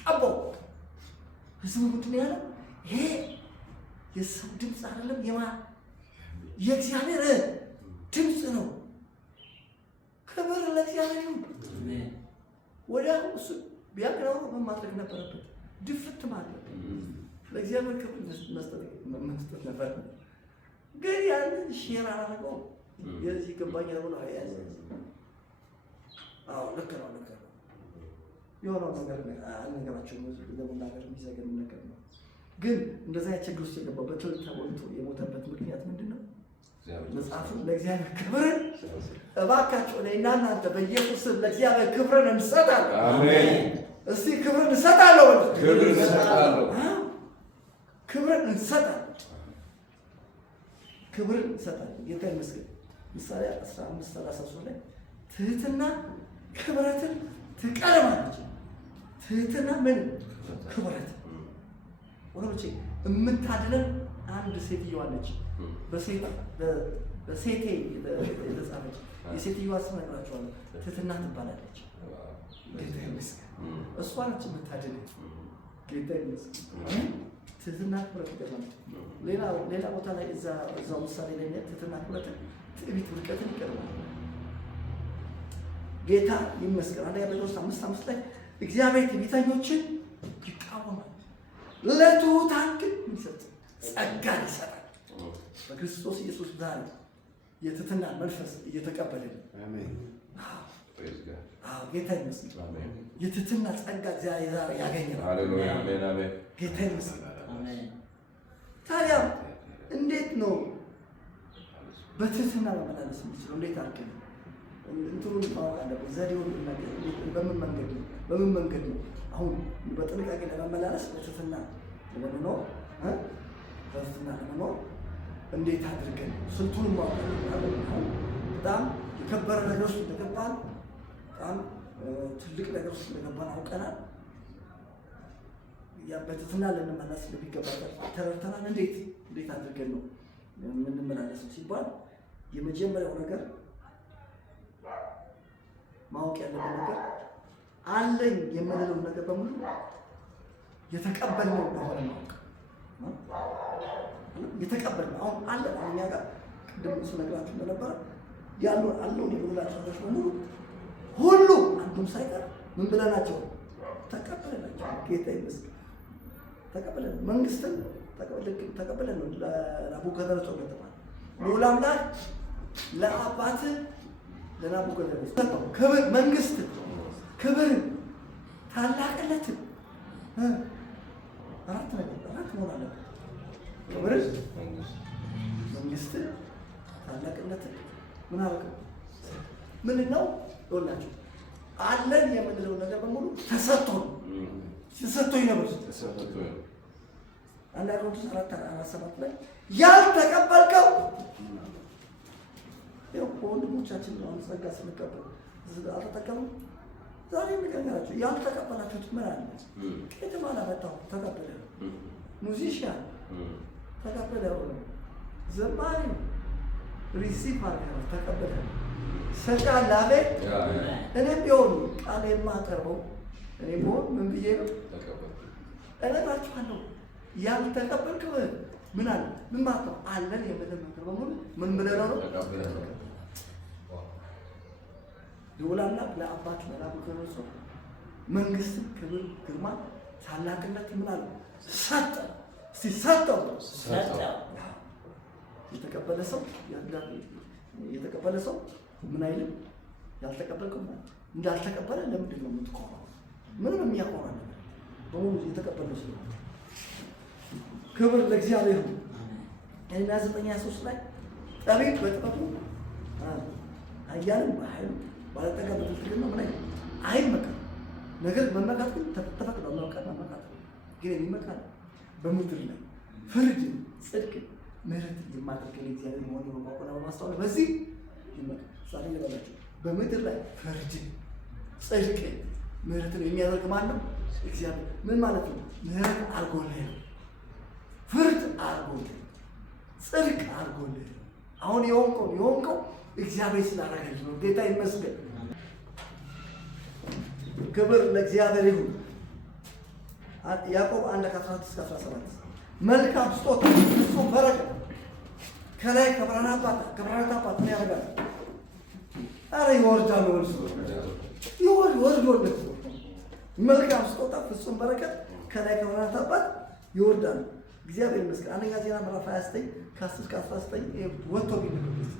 ቀባው። ህዝቡ ምንድን ነው ያለው? ይሄ የሰው ድምፅ አይደለም፣ የእግዚአብሔር ድምፅ ነው። ክብር ለእግዚአብሔር ይሁን። ወዲያው እሱ ቢያቅረው ምን ማድረግ ነበረበት? ድፍት ማለት ለእግዚአብሔር ክብር መስጠት ነበር። ግን ያንን ሼር አላደረገውም። የዚህ ይገባኛል ብሎ ያዘ። አዎ ልክ ነው። የሆነው ነገር አልነገራቸውም። ለመናገር የሚዘገን ነገር ነው። ግን እንደዛ ችግር ውስጥ የገባው በትውልድ ተወልቶ የሞተበት ምክንያት ምንድን ነው? መጽሐፉ ለእግዚአብሔር ክብርን እባካችሁ እኔና እናንተ በኢየሱስ ስም ለእግዚአብሔር ክብርን እንሰጣለን። አሜን። እስቲ ክብርን እንሰጣለሁ። ክብርን እንሰጣለሁ። ክብርን እንሰጣለን። ክብርን እንሰጣለን። ጌታ ይመስገን። ምሳሌ 15:33 ላይ ትህትና ክብረትን ትቀርባለች። ትህትና ምን ክብረት ወሮቼ የምታድለን አንድ ሴትዮ አለች። በሴቴ የተጻፈች የሴትዮዋ ስም ነግራችኋለሁ። ትህትና ትባላለች። ጌታ ይመስገን። እሷ ነች የምታድለን። ጌታ ይመስገን። ትህትና ክብረት ይቀርባለች። ሌላ ቦታ ላይ እዛው ምሳሌ ላይ ትህትና ክብረትን፣ ትዕቢት ውድቀትን ይቀርባል። ጌታ ይመስገን። አንደኛ ጴጥሮስ 5:5 ላይ እግዚአብሔር ትዕቢተኞችን ይቃወማል፣ ለትሑታን ግን ጸጋን ይሰጣል። በክርስቶስ ኢየሱስ ዛሬ የትህትና መንፈስ እየተቀበልን አሜን። አዎ ጌታ ይመስገን። የትህትና ጸጋ እግዚአብሔር ዛሬ ያገኘናል። ሃሌሉያ አሜን አሜን። ጌታ ይመስገን። አሜን። ታዲያ እንዴት ነው በትህትና መመላለስ የምንችለው? እንዴት አድርገን እንትኑን ማወቅ አለብን። ዘዴውን በምን መንገድ ነው አሁን በጥንቃቄ ለመመላለስ በትህትና ለመኖር እንዴት አድርገን ስልቱን ማወቅ አለብን። በጣም የከበረ ነገር ውስጥ እንደገባን፣ በጣም ትልቅ ነገር ውስጥ እንደገባን አውቀናል። ያ በትህትና ልንመላለስ እንደሚገባ ተረድተናል። እንዴት አድርገን ነው የምንመላለሰው ሲባል የመጀመሪያው ነገር ማወቅ ያለብን ነገር አለኝ የምንለው ነገር በሙሉ የተቀበልነው እንደሆነ ማወቅ። የተቀበልነው አሁን አለ እኛ ጋር ቅድም ስነግራችሁ እንደነበረ አለውን የምንላቸው ነገሮች በሙሉ ሁሉ አንዱም ሳይቀር ምን ብለናቸው ተቀበልናቸው። ጌታ ይመስገን። ተቀበለን መንግስትን ተቀበለን ነው ለናቡከደነጾር ተባለ። ልዑል አምላክ ለአባት ለናቡከደነጾር ክብር፣ መንግስት፣ ክብር፣ ታላቅነት አራት መሆን አለበት። ክብር፣ መንግስት፣ ታላቅነት ምን አደረገው? ምን ነው ይኸውላችሁ አለን የምንለው ነገር በሙሉ ተሰጥቶን ነበር። አንዳንድ 4:7 ላይ ያልተቀበልከው ይኸው ወንድሞቻችን ነው ጸጋ ስንቀበል አልተጠቀሙም። ዛሬ የሚገርማችሁ ያልተቀበላችሁት ምን አለ? ከየትም አላመጣሁም። ተቀበለ። ሙዚሽያን ተቀበለ። ዘማሪ ሪሲቭ አድርገው ተቀበለ። ሰጫል አቤት። እኔም ቢሆን ቃል የማቀርበው እኔ ቢሆን ምን ብዬ ነው እነግራችኋለሁ ያልተቀበልክ ምን አለ ምን ማለት ነው? አለን የምልህ ነገር በሙሉ ምን ብለህ ነው ደውላና ለአባት ለናቡከደነፆር መንግስት፣ ክብር፣ ግርማ፣ ታላቅነት ምን አለ ሰጠ። ሲሰጠው የተቀበለ ሰው ምን አይልም። ያልተቀበልከው እንዳልተቀበለ ለምንድን ነው የምትቆመው? ምንም የሚያቆም ነገር በሙሉ የተቀበለ ሰው። ክብር ለእግዚአብሔር ይሁን። ኤርምያስ 9:23 ላይ ጠቢብ በጥበቡ ኃያልም በኃይሉ ባለጠጋ በብልጥግና ምን አይመካም። ነገር መመካት ግን ተፈቅዷል። መመካት ግን የሚመካል በምድር ላይ ፍርድ፣ ጽድቅ፣ ምሕረት የማደርግ እግዚአብሔር መሆኑን በማወቅና በማስተዋል በዚህ ዛሬ ይላችሁ በምድር ላይ ፍርድ፣ ጽድቅ፣ ምሕረትን የሚያደርግ ማን ነው? እግዚአብሔር። ምን ማለት ነው? ምሕረት አድርጎልህ ነው። ፍርድ አድርጎልህ፣ ጽድቅ አድርጎልህ። አሁን የሆንከው እግዚአብሔር ስላደረገልህ ነው። ጌታ ይመስገን። ክብር ለእግዚአብሔር ይሁን። ያዕቆብ 1:14-17 መልካም ስጦታ ፍጹም በረከት ከላይ ከብርሃናት አባት ምን ያደርጋል? ኧረ ይወርዳል። ይወርዳል። መልካም ስጦታ ፍጹም በረከት ከላይ ከብርሃናት አባት ይወርዳል። እግዚአብሔር ይመስገን። አንደኛ ዜና ምዕራፍ 29:10-19 ወጥቶ ቢነግሩት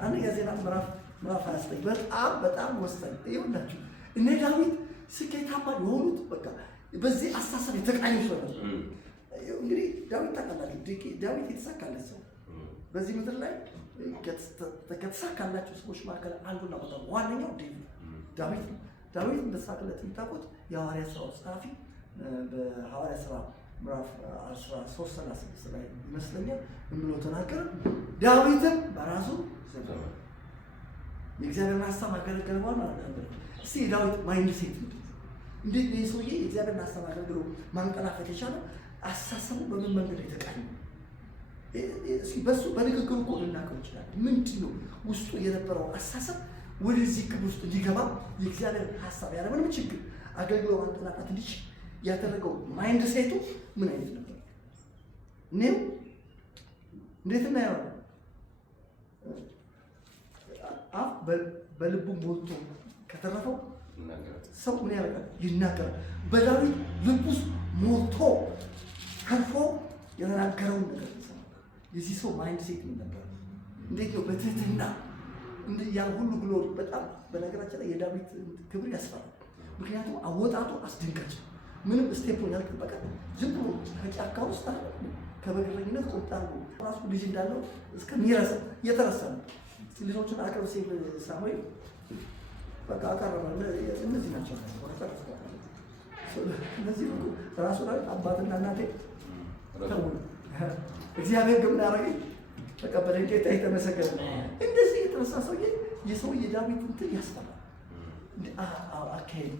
አንደኛ ዜና ምዕራፍ 29 በጣም ወሳኝ ይሁንላችሁ። እነ ዳዊት ስኬታማ የሆኑት በቃ በዚህ አስተሳሰብ የተቃኙት ነው። እንግዲህ ዳዊት ታውቃላችሁ፣ ዳዊት የተሳካለት ሰው በዚህ ምድር ላይ ከተሳካላቸው ሰዎች መካከል አንዱና በጣም ዋነኛው ዳዊት ነው። ዳዊት እንደተሳካለት የምታውቁት የሐዋርያት ሥራ ጸሐፊ በሐዋርያት ሥራ ምዕራፍ 13:36 ላይ ይመስለኛል ብሎ ተናገረ። ዳዊትም በራሱ የእግዚአብሔርን ሀሳብ አገለገለ ማለት ነው። እስቲ የዳዊት ማይንድ ሴት እንዴት ነው ሰውዬ የእግዚአብሔርን ሀሳብ አገልግሎ ማንቀላፈት የቻለው? አሳሰቡ በምን መንገድ የተቃኘ? በሱ በንግግሩ እኮ ልናውቀው ይችላል። ምንድን ነው ውስጡ የነበረው አሳሰብ ወደዚህ ክብር ውስጥ እንዲገባ የእግዚአብሔር ሀሳብ ያለ ምንም ችግር አገልግሎ ማንቀላፋት እንዲችል ያደረገው ማይንድ ሴቱ ምን አይነት ነበር? እኔው እንዴት እናየዋለን? አፍ በልቡ ሞልቶ ከተረፈው ሰው ምን ያደርጋል? ይናገራል። በዳዊት ልብ ውስጥ ሞልቶ ተርፎ የተናገረውን ነገር የዚህ ሰው ማይንድ ሴት ምን ነበር? እንዴት ነው በትህትና ያ ሁሉ ግሎሪ። በጣም በነገራችን ላይ የዳዊት ክብር ያስፈራል። ምክንያቱም አወጣጡ አስደንጋጭ፣ ምንም ስቴፑን ያልጠበቀ ዝም ብሎ ከጫካ ውስጥ ከበግረኝነት ቁጣ ራሱ ልጅ እንዳለው እስከሚረሳ እየተረሳ ነው። ልጆቹን አቅርብ ሲል ሳሙኤል በቃ አቀረበ። እነዚህ ናቸው እነዚህ ራሱ ላይ አባትና እናቴ ተው እግዚአብሔር ግን ምን አደረገኝ? ተቀበለኝ። ጌታ የተመሰገነ። እንደዚህ የተነሳ ሰውዬ የሰውዬ ዳዊት እንትን ያስፈራል። አካሄድ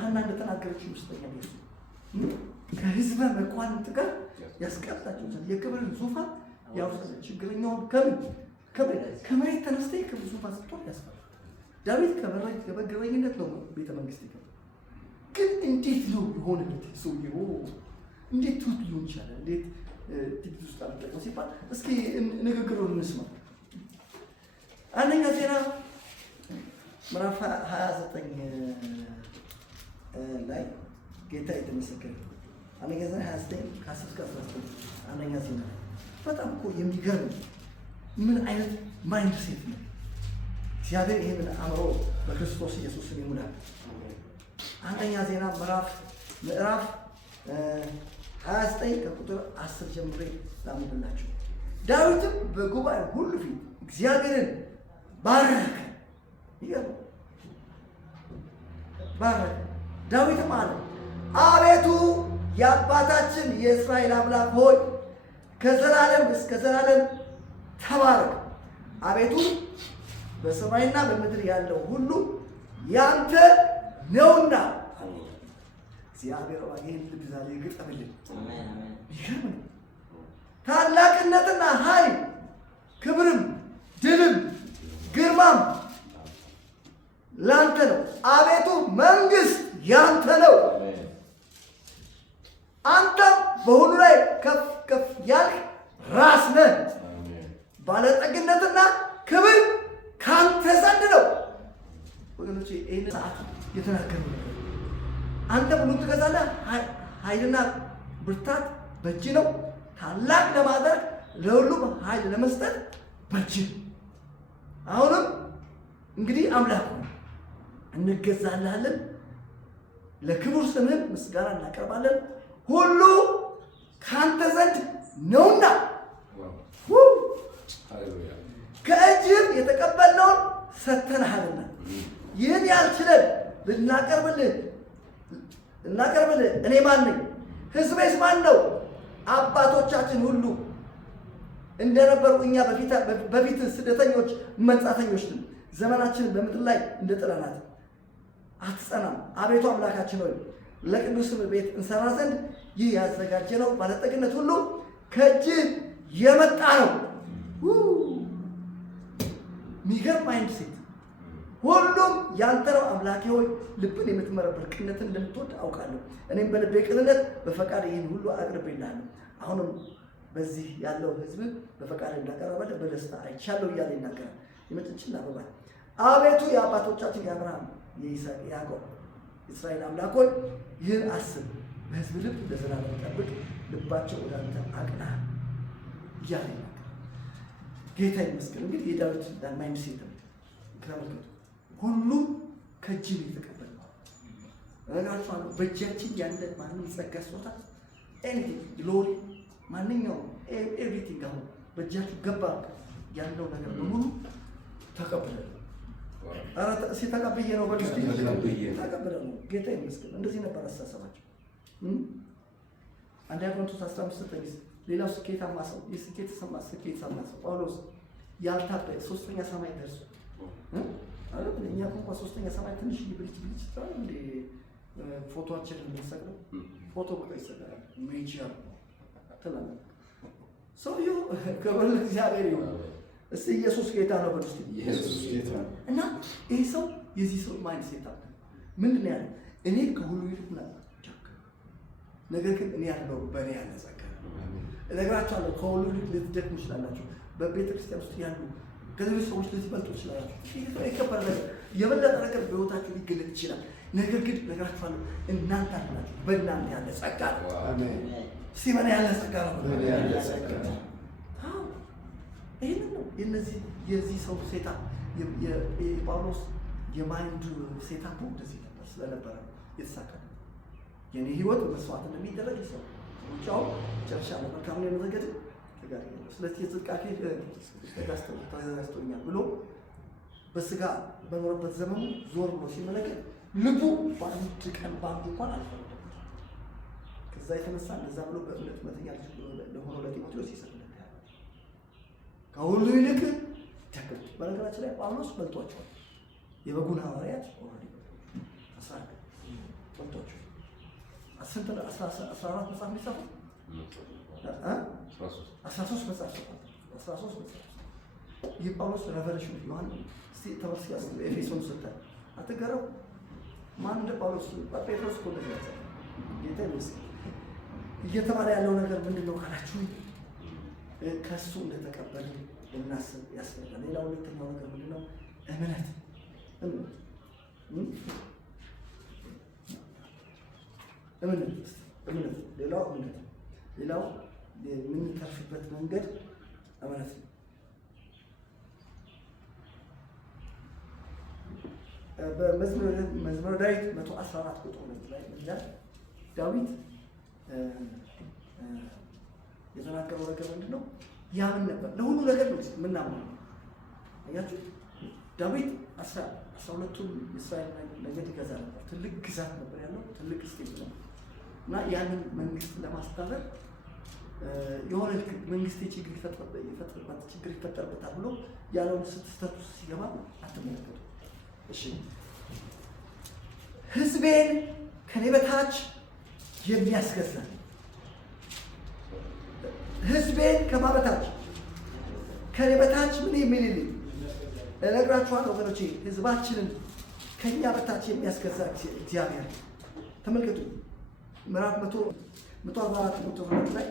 ሀና እንደተናገረች ውስጠኛ ከህዝበ መኳንንት ጋር ያስቀጣቸው የክብርን ዙፋን ያውሰደ ችግረኛውን ከመሬት ተነስተ የክብር ዙፋን ስትሆን ያስፈራል። ዳዊት ከበግረኝነት ነው ቤተ መንግስት ይገባል። ግን እንዴት ነው የሆነለት ሰውዬው? እንዴት ትሁት ሊሆን ይችላል? እንዴት ትግት ውስጥ አልጠቀው ሲባል እስኪ ንግግሩን እንስማ። አንደኛ ዜና ምዕራፍ 29 ላይ ጌታ የተመሰገነ። አንደኛ ዜና 29:10-19 አንደኛ ዜና በጣም እኮ የሚገርም ምን አይነት ማይንድ ሴት ነው! እግዚአብሔር ይሄንን አእምሮ በክርስቶስ ኢየሱስ ይሙላል። አንደኛ ዜና ምዕራፍ 29 ከቁጥር 10 ጀምሬ ላምብላችሁ። ዳዊትም በጉባኤ ሁሉ ፊት እግዚአብሔርን ባረከ። ባረከ። ዳዊትም አለ፣ አቤቱ የአባታችን የእስራኤል አምላክ ሆይ ከዘላለም እስከ ዘላለም ተባረክ። አቤቱ በሰማይና በምድር ያለው ሁሉ ያንተ ነውና። እግዚአብሔር ይህን ልብ ዛሬ ይግጠምልን። ይገርም ነው። ታላቅነትና ኃይል ክብርም ድልም ግርማም ላንተ ነው። አቤቱ መንግስት ያንተ ነው። አንተም በሁሉ ላይ ከፍ ከፍ ያልክ ራስ ነህ። ባለጠግነትና ክብር ካንተ ዘንድ ነው። ወገኖቼ ይህን ሰዓት የተናገሩ አንተ ሁሉን ትገዛለህ። ኃይልና ብርታት በእጅ ነው። ታላቅ ለማድረግ ለሁሉም ኃይል ለመስጠት በእጅ። አሁንም እንግዲህ አምላክ እንገዛልሃለን፣ ለክቡር ስምህ ምስጋና እናቀርባለን። ሁሉ ካንተ ዘንድ ነውና ከእጅህም የተቀበልነውን ሰጥተንሃልና ይህን ያልችለን ልናቀርብልህ እኔ ማን ነኝ? ሕዝቤስ ማን ነው? አባቶቻችን ሁሉ እንደነበሩ እኛ በፊት ስደተኞች መንጻተኞች ነን። ዘመናችንን በምድር ላይ እንደ ጥለናት አትጸናም። አቤቱ አምላካችን ሆይ ለቅዱስ ቤት እንሰራ ዘንድ ይህ ያዘጋጀነው ባለጠግነት ሁሉ ከእጅህ የመጣ ነው። ሚገርም ማይንድ ሴት። ሁሉም ያንተ ነው። አምላኬ ሆይ ልብን የምትመረምር ቅንነትን እንደምትወድ አውቃለሁ። እኔም በልቤ ቅንነት በፈቃድ ይህን ሁሉ አቅርቤልሃለሁ። አሁንም በዚህ ያለው ሕዝብ በፈቃድ እንዳቀረበልህ በደስታ አይቻለሁ እያለ ይናገራል። የመጭንጭና አበባ አቤቱ የአባቶቻችን የአብርሃም የይስሐቅ የያዕቆብ እስራኤል አምላክ ሆይ ይህን አስብ፣ በሕዝብ ልብ ለዘላለም ጠብቅ፣ ልባቸው ወደ አንተ አቅና እያለ ይናገራል። ጌታ ይመስገን። እንግዲህ የዳዊት ማይንድ ሴት ነው። ተመልከቱ፣ ሁሉም ከእጅ ነው የተቀበልነው። እላችኋለሁ በእጃችን ያለ ማንም ጸጋ ስጦታ ኤኒቲንግ ግሎሪ ማንኛውም ኤቭሪቲንግ አሁን በእጃችሁ ገባ ያለው ነገር በሙሉ ተቀብለን ተቀብዬ ነው በልስቲ ተቀብለን ነው። ጌታ ይመስገን። እንደዚህ ነበር አስተሳሰባቸው። አንድ ቆሮንቶስ 15 ሌላው ስኬታማ ሰው የስኬት ሰማ ጳውሎስ ያልታበየ ሶስተኛ ሰማይ ደርሶ እኛ እንኳን ሶስተኛ ሰማይ ትንሽ ብልጭ ይችላል እንዴ? ፎቶአችንን የምንሰቅለው ፎቶ በቃ ይሰቀላል። ሜጀር ተላለ ሰውየው ክብር ለእግዚአብሔር ይሁን። እስቲ ኢየሱስ ጌታ ነው በሉ። እስቲ ኢየሱስ ጌታ ነው። እና ይሄ ሰው የዚህ ሰው ማይንድ ሴት አለ። ምንድን ነው ያለው? እኔ ከሁሉ ይልቅ ነገር ግን እኔ ያለው በእኔ ያለ ጸጋ እነግራችኋለሁ። ከሁሉ ይልቅ ልትደክሙ ትችላላችሁ። በቤተ ክርስቲያን ውስጥ ያሉ ከሌሎች ሰዎች ልትበልጡ ትችላላችሁ። የከበረ ነገር የበለጠ ነገር በሕይወታችሁ ሊገለጥ ይችላል። ነገር ግን እነግራችኋለሁ እናንተ አላችሁ በእናንተ ያለ ጸጋ ነው። አሜን። ሲመን ያለ ጸጋ ነው። ይህንን ነው የዚህ ሰው ሴታ የጳውሎስ የማይንድ ሴታ እንደዚህ ነበር። ስለነበረ የተሳካ የኔ ህይወት መስዋዕት እንደሚደረግ ሰው ብቻው ጨርሻ መልካም ነው የመዘገድ ተጋር ስለዚህ የጽድቃቴ ተጋስተውኛል ብሎ በስጋ በኖረበት ዘመኑ ዞር ብሎ ሲመለከት ልቡ በአንድ ቀን ባንዱ እንኳን አልፈረደም። ከዛ የተነሳ እንደዛ ብሎ በእምነት መተኛ ለሆነው ለጢሞቴዎስ ይሰጥልታል። ከሁሉ ይልቅ ተከብቶ በነገራችን ላይ ጳውሎስ በልጧቸዋል። የበጉን ሐዋርያት ኦልሬዲ አሳክ በልጧቸዋል። 14 መጽሐፍ ሊጻፉ 13 መጽሐፍ 13 መጽሐፍ የጳውሎስ ሬቨሌሽን ዮሐንስ እስቲ ተወርሲያስ ኤፌሶን ሰጣ አትገረው ማን እንደ ጳውሎስ ጴጥሮስ እኮ እንደዚህ ያሰ ጌታ ይመስገን። እየተባለ ያለው ነገር ምንድነው ካላችሁ ከሱ እንደተቀበለ እናስብ ያስፈልጋል። ሌላው ሁለተኛው ነገር ምንድነው? እምነት ሌላው የምንተርፍበት መንገድ እምነት ነው። በመዝሙረ ዳዊት 114 ቁጥር 2 ላይ ይላል ዳዊት የተናገረው ነገር ምንድነው? ያምን ነበር ለሁሉ ነገር ነው የምናምነው። አያችሁ ዳዊት 12ቱን የእስራኤል ነገድ ይገዛ ነበር። ትልቅ ግዛት ነበር ያለው፣ ትልቅ ስቴት ነው እና ያንን መንግስት ለማስተዳደር የሆነ መንግስት ችግር ይፈጠርበታል ብሎ ያለውን ስትስተቱ ሲገባ አትመለከቱ። እሺ ህዝቤን ከኔ በታች የሚያስገዛ ህዝቤን ከማበታች ከኔ በታች ምን የሚልልኝ እነግራችኋለሁ ወገኖቼ። ህዝባችንን ከኛ በታች የሚያስገዛ እግዚአብሔር ተመልከቱ። ምዕራፍ 144 ቁጥር 2 ላይ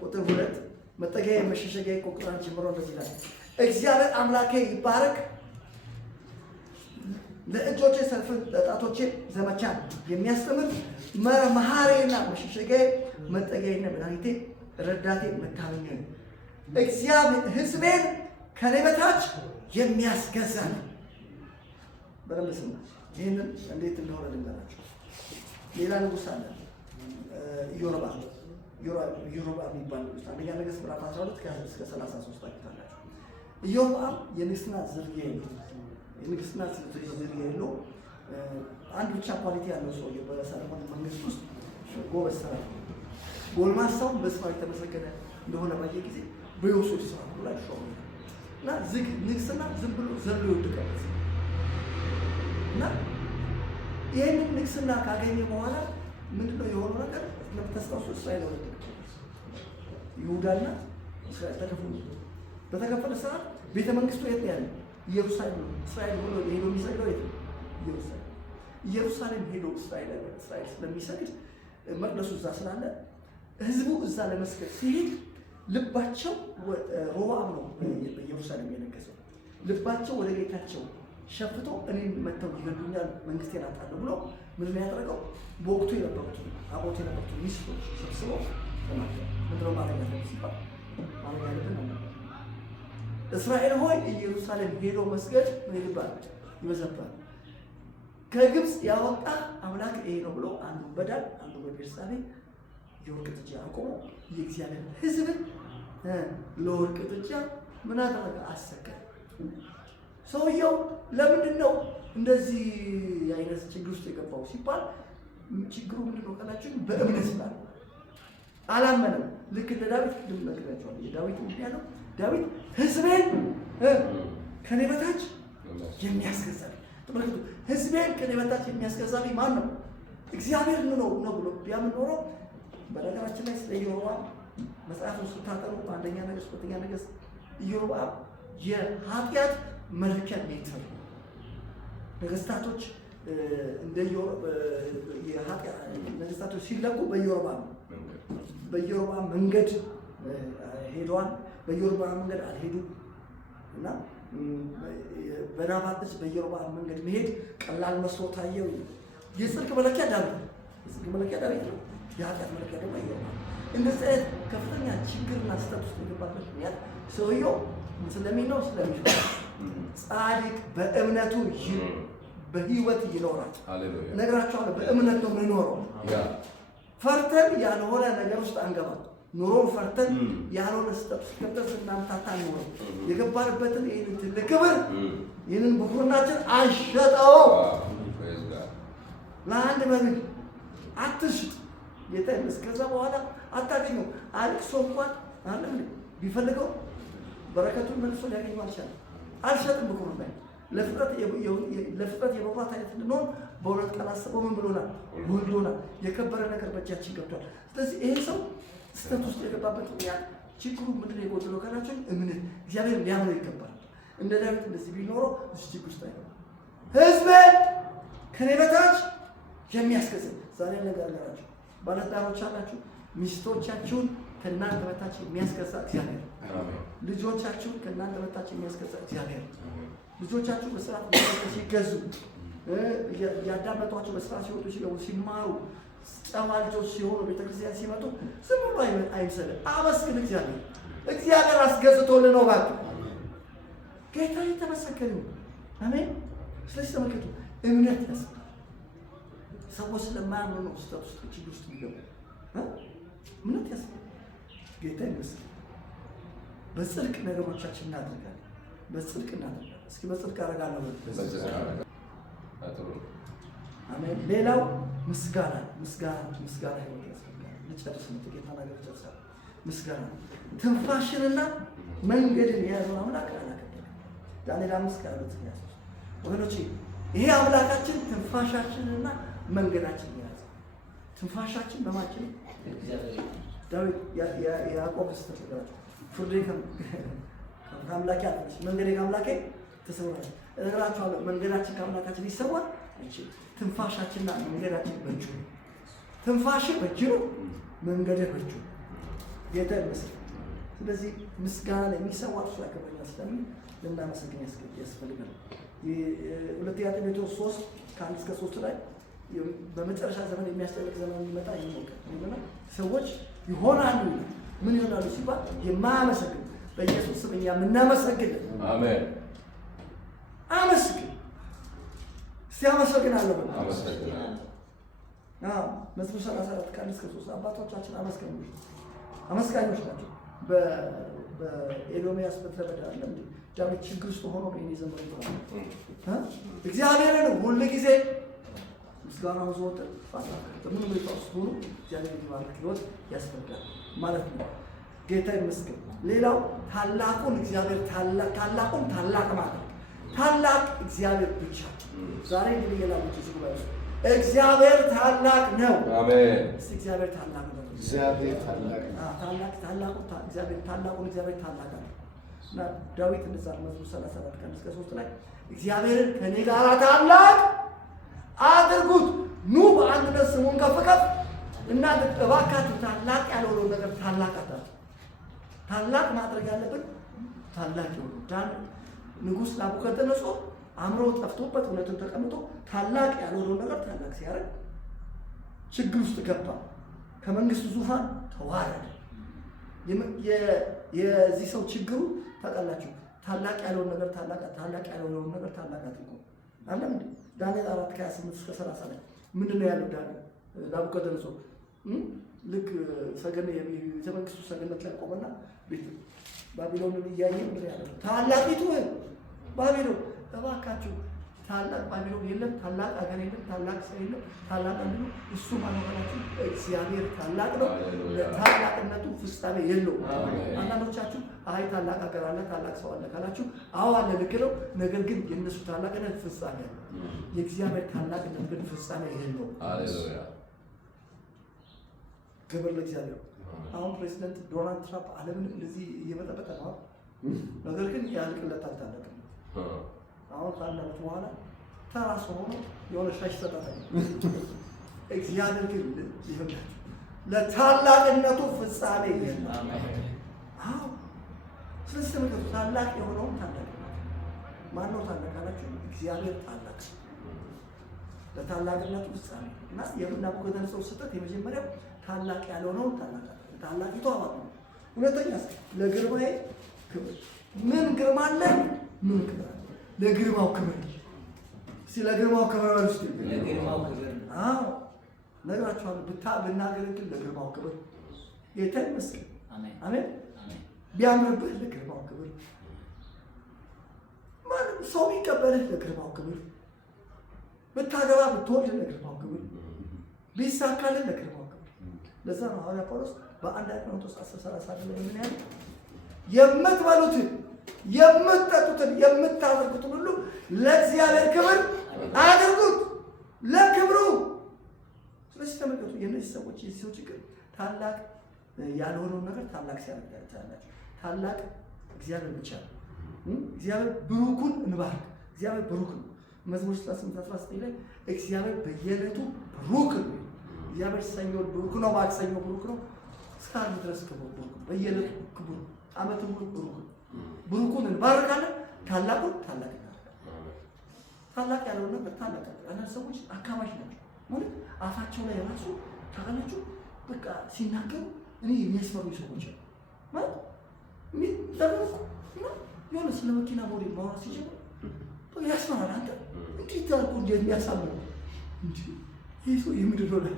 ቁጥር 2 መጠጊያዬ መሸሸጊያዬ ቁጥር 1 ጀምሮ እንደዚህ ይላል። እግዚአብሔር አምላኬ ይባረክ፣ ለእጆቼ ሰልፍን ለጣቶቼ ዘመቻን የሚያስተምር መሐሪዬና መሸሸጊያዬ መጠጊያዬና መድኃኒቴ ረዳቴ መታመኛዬ እግዚአብሔር ሕዝቤን ከኔ በታች የሚያስገዛ ነው። በደንብ ስማ። ይህንን እንዴት እንደሆነ ልንገራችሁ። ሌላ ንጉሥ አለ፣ ኢዮርብዓም የሚባል ንጉሥ። አንደኛ ነገሥት ምዕራፍ 12 እስከ 33 ታውቃላችሁ። ኢዮርብዓም የንግሥና ዝርያ የለው፣ የንግሥና ዝርያ የለው። አንድ ብቻ ኳሊቲ ያለው ሰውዬ በሰለሞን መንግስት ውስጥ ጎበዝ ሰራ። ጎልማሳውን በስፋት የተመሰገነ እንደሆነ ባየ ጊዜ በዮሴፍ ስራ ላይ ሾመ እና ንግሥና ዝም ብሎ ዘሎ ይወድቃል እና ይህንን ንግሥና ካገኘ በኋላ ምንድነው የሆነው ነገር? ለተስታውሱ እስራኤል ወደ ይሁዳና እስራኤል ተከፈሉ። በተከፈለ ሰዓት ቤተ መንግስቱ የት ነው ያለው? ኢየሩሳሌም ነው። እስራኤል ሆኖ ሄዶ የሚሰግደው የት ነው? ኢየሩሳሌም ሄዶ እስራኤል ስለሚሰግድ መቅደሱ እዛ ስላለ ህዝቡ እዛ ለመስገድ ሲሄድ ልባቸው ሮብዓም ነው በኢየሩሳሌም የነገሰው። ልባቸው ወደ ጌታቸው ሸፍቶ እኔን መተው ይገሉኛል፣ መንግስቴን አጣለሁ ብሎ ምን ያደረገው? በወቅቱ የነበሩት አቦት የነበሩት ሚስቶች ሰብስበው ምንድነው ማድረግ ያለብን ሲባል ማድረግ ያለብን ነው። እስራኤል ሆይ ኢየሩሳሌም ሄዶ መስገድ ምን ይባላል? ይመዘባል። ከግብፅ ያወጣ አምላክ ይሄ ነው ብሎ አንዱ በዳን አንዱ በቤርሳቤ የወርቅ ጥጃ አቆሞ የእግዚአብሔር ሕዝብን ለወርቅ ጥጃ ምን አደረገ? አሰቀለ። ሰውየው ለምንድን ነው እንደዚህ አይነት ችግር ውስጥ የገባው ሲባል ችግሩ ምንድነው ካላችሁ በእምነት ስላለ አላመነም። ልክ እንደ ዳዊት ቅድም ነግሬያቸዋለሁ። የዳዊት ምክንያት ነው። ዳዊት ሕዝቤን ከኔ በታች የሚያስገዛል። ተመልከቱ፣ ሕዝቤን ከኔ በታች የሚያስገዛልኝ ማን ነው? እግዚአብሔር ነው ብሎ ቢያምን ኖሮ በነገራችን ላይ ስለ ኢዮርብዓም መጽሐፍ ውስጥ ስታጠሩ አንደኛ ነገሥት፣ ሁለተኛ ነገሥት ኢዮርብዓም የኃጢአት መለኪያ ሜትር ነገስታቶች እንደ ነገስታቶች ሲለቁ በኢዮርብዓም መንገድ ሄደዋል። በኢዮርብዓም መንገድ አልሄዱም እና በናባጥ በኢዮርብዓም መንገድ መሄድ ቀላል መስሎ ታየው። የጽድቅ መለኪያ ዳዊት ነው። የኃጢአት መለኪያ ደግሞ ኢዮርብዓም። እንደዚህ አይነት ከፍተኛ ችግርና ስህተት ውስጥ የገባበት ምክንያት ሰውየው ስለሚል ነው። ጻድቅ በእምነቱ በህይወት ይኖራል። እነግራቸዋለሁ። በእምነት ነው የምንኖረው። ፈርተን ያልሆነ ነገር ውስጥ አንገባም። ኑሮን ፈርተን ያልሆነ ስህተት ውስጥ ገብተን ስናምታታ ኑሮ የገባንበትን ይህንን ትልቅ ክብር ይህንን ብኩርናችን አንሸጠው። ለአንድ መብል አትሽጥ። ጌታ ይመስገን። ከዛ በኋላ አታገኘው። አልቅሶ እንኳን አለም ቢፈልገው በረከቱን መልሶ ሊያገኘው አልቻለም። አልሸጥም ብኩርና ለፍጥረት የመብራት አይነት እንድንሆን በሁለት ቀን አስበው ምን ብሎናል? ወልዶናል። የከበረ ነገር በእጃችን ገብቷል። ስለዚህ ይሄ ሰው ስህተት ውስጥ የገባበት ምክንያት ችግሩ ምንድን ነው የጎደለው ካላችሁ እምነት። እግዚአብሔር ሊያምነው ይገባል። እንደ ዳዊት እንደዚህ ቢኖረው እዚህ ችግር ውስጥ አይገባም። ሕዝቤን ከኔ በታች የሚያስገዛ ዛሬ ነገር አላችሁ። ባለትዳሮች አላችሁ፣ ሚስቶቻችሁን ከእናንተ በታች የሚያስገዛ እግዚአብሔር። ልጆቻችሁን ከእናንተ በታች የሚያስገዛ እግዚአብሔር። ልጆቻችሁ በስርዓት ሲገዙ ያዳመጧቸው በስርዓት ሲወጡ ሲገቡ ሲማሩ ጨዋ ልጆች ሲሆኑ ቤተክርስቲያን ሲመጡ ዝም ብሎ አይምሰልህ። አመስግን እግዚአብሔር። እግዚአብሔር አስገዝቶልህ ነው። እባክህ ጌታ የተመሰገነ ይሁን። አሜን። ስለዚህ ተመልከቱ፣ እምነት ያስፈልጋል። ሰዎች ስለማያምኑ ነው ስህተት ውስጥ ችግር ውስጥ የሚገቡ። እምነት ያስፈልጋል። ጌታ ይመስገን። በጽድቅ ነገሮቻችን እናደርጋለን። በጽድቅ እናደርጋለን። እስኪ በጽድቅ አደርጋለሁ። አሜን። ሌላው ምስጋና ህይወት ያስፈልጋል። ልጨርስ ነው። ጥቂት ነገር ጨርሳለሁ። ምስጋና ትንፋሽንና መንገድን የያዘው አምላክ አላከበረም። ዳንኤል 5:2 ወገኖቼ፣ ይሄ አምላካችን ትንፋሻችንና መንገዳችን የያዘ ትንፋሻችን በማችን ዳዊት ያዕቆብ ስተፈራቸው ፍርዴ ከአምላኬ አለች መንገዴ ከአምላኬ ተሰውራለች። እነግራችኋለሁ፣ መንገዳችን ከአምላካችን ይሰዋል እንጂ ትንፋሻችንና መንገዳችን በእጁ ነው። ትንፋሽ በእጁ ነው፣ መንገድህ ብርቱ። ጌታ ይመስገን። ስለዚህ ምስጋና የሚሰዋ እርሱ ያከብረኛል ስለሚል ልናመሰግን ያስፈልጋል። ሁለተኛ ጢሞቴዎስ 3:1-3 ላይ በመጨረሻ ዘመን የሚያስጨንቅ ዘመን የሚመጣ ይሞቃል። ሰዎች ይሆናሉ ምን ይሆናሉ ሲባል የማያመሰግን በኢየሱስ ስም እኛ የምናመሰግን አሜን። አመስግን ሲያመሰግናለሁ አመሰግናለሁ። መዝሙር 34:1-3 አባቶቻችን አመስጋኞች ናቸው። በኤዶምያስ በተረዳ አይደለም ዳዊት ችግር ውስጥ ሆኖ ነው የዘመኑ ይባላል። እግዚአብሔርን ሁሉ ጊዜ ምስጋናው ዘወትር ምን ምልክት ሆኖ እግዚአብሔር ይባርክ ህይወት ያስፈልጋል ማለት ነው። ጌታ ይመስገን። ሌላው ታላቁን እግዚአብሔር ታላቁን ታላቅ ማለት ታላቅ እግዚአብሔር ብቻ። ዛሬ እንግዲህ የላሉት ጉባኤ እግዚአብሔር ታላቅ ነው። አሜን። እስቲ እግዚአብሔር ታላቅ ነው። እግዚአብሔር ታላቅ ነው። ታላቁን እግዚአብሔር ታላቅ ነው እና ዳዊት እንደዛ መዝሙር 34:1-3 ላይ እግዚአብሔርን ከኔ ጋር ታላቅ አድርጉት፣ ኑ በአንድነት ስሙን ከፍ ከፍ እናድርግ። እባካችሁ ታላቅ ያልሆነውን ነገር ታላቅ አታድርጉ። ታላቅ ማድረግ ያለብን ታላቅ ይሆናል። ንጉሥ ናቡከደነፆር አእምሮ ጠፍቶበት እውነቱን ተቀምጦ ታላቅ ያልሆነውን ነገር ታላቅ ሲያደርግ ችግር ውስጥ ገባ። ከመንግስቱ ዙፋን ተዋረደ። የዚህ ሰው ችግሩ ታውቃላችሁ፣ ታላቅ ያልሆነውን ነገር ታላቅ ያልሆነውን ነገር ታላቅ አድርጎ አለም። ዳንኤል 4:28-30 ላይ ምንድን ነው ያለው? ዳንኤል ናቡከደነፆር ልክ የመንግስቱ ሰገነት ላይ ቆመና ቤት ባቢሎንን እያየ ምድር ያለ ታላቂቱ ባቢሎን እባካችሁ ታላቅ ባቢሎን የለም፣ ታላቅ አገር የለም፣ ታላቅ ሰው የለም፣ ታላቅ አንዱ እሱ ማለታችሁ እግዚአብሔር ታላቅ ነው። ለታላቅነቱ ፍጻሜ የለውም። አንዳንዶቻችሁ አይ ታላቅ አገር አለ፣ ታላቅ ሰው አለ ካላችሁ አዎ አለ፣ ልክ ነው። ነገር ግን የእነሱ ታላቅነት ፍጻሜ ነው። የእግዚአብሔር ታላቅነት ግን ፍጻሜ የለውም። ሃሌሉያ። ክብር ለእግዚአብሔር። አሁን ፕሬዚደንት ዶናልድ ትራምፕ ዓለምን እንደዚህ እየበጠበጠ ነው። ነገር ግን ያልቅለታል ታላቅነት። አሁን ከአንድ ዓመት በኋላ ተራስ ሆኖ የሆነ ሻሽ ተጣጣኝ። እግዚአብሔር ግን ይሆናል ለታላቅነቱ ፍጻሜ የለም። አዎ ስለዚህ ተመልከቱ፣ ታላቅ የሆነውን ታላቅ ማነው? ታላቅ አላችሁ? እግዚአብሔር ታላቅ ለታላቅነቱ ፍጻሜ እና የናቡከደነፆር ስህተት የመጀመሪያው ታላቅ ያልሆነውን ታላቂቱ አባል ነው። ሁለተኛ ለግርማዬ ክብር ምን ግርማ አለ? ምን ክብር አለ? ለግርማው ክብር ስለ ግርማው ክብር ወስጥ ለግርማው ክብር አዎ ነግራችኋለሁ። ብናገለግል ለግርማው ክብር ጌታ ይመስገን። አሜን። ቢያምርብህ ለግርማው ክብር፣ ማለት ሰው ቢቀበልህ ለግርማው ክብር፣ ብታገባ ብትወልድ ለግርማው ክብር፣ ቢሳካልህ ለግርማው ክብር። ለዛ ነው ሐዋርያ ጳውሎስ በአንደኛ ቆሮንቶስ 10:30 ላይ ምን ያለ የምትበሉትን የምትጠጡትን የምታደርጉትን ሁሉ ለእግዚአብሔር ክብር አድርጉት፣ ለክብሩ። ስለዚህ ተመልከቱ፣ የእነዚህ ሰዎች የዚህ ሰው ችግር ታላቅ ያልሆነውን ነገር ታላቅ ሲያደርግ ታያላችሁ። ታላቅ እግዚአብሔር ብቻ ነው። እግዚአብሔር ብሩኩን እንባርክ። እግዚአብሔር ብሩክ ነው። መዝሙር 38:19 ላይ እግዚአብሔር በየዕለቱ ብሩክ ነው። እግዚአብሔር ሰኞ ብሩክ ነው፣ ማክሰኞ ብሩክ ነው፣ እስከ ዓርብ ድረስ ብሩክ ነው። በየዕለቱ ክቡር ዓመቱን ሙሉ ብሩክ ነው። ብሩኩን እንባርካለን፣ ታላቁን ታላቅ እናደርጋለን። ታላቅ ያለውን ነገር ታላቅ አንዳንድ ሰዎች አካባቢ ናቸው ማለት አፋቸው ላይ ራሱ ታውቃላችሁ፣ በቃ ሲናገሩ እኔ የሚያስፈሩ ሰዎች ነው ማለት የሚደረጉ እና የሆነ ስለ መኪና ሞዴል ማውራት ሲጀምር በቃ ያስፈራል። አንተ እንዴት ታልኩ እንደሚያሳምር እንዴ ይሄ ሰው የምድር ነው ላይ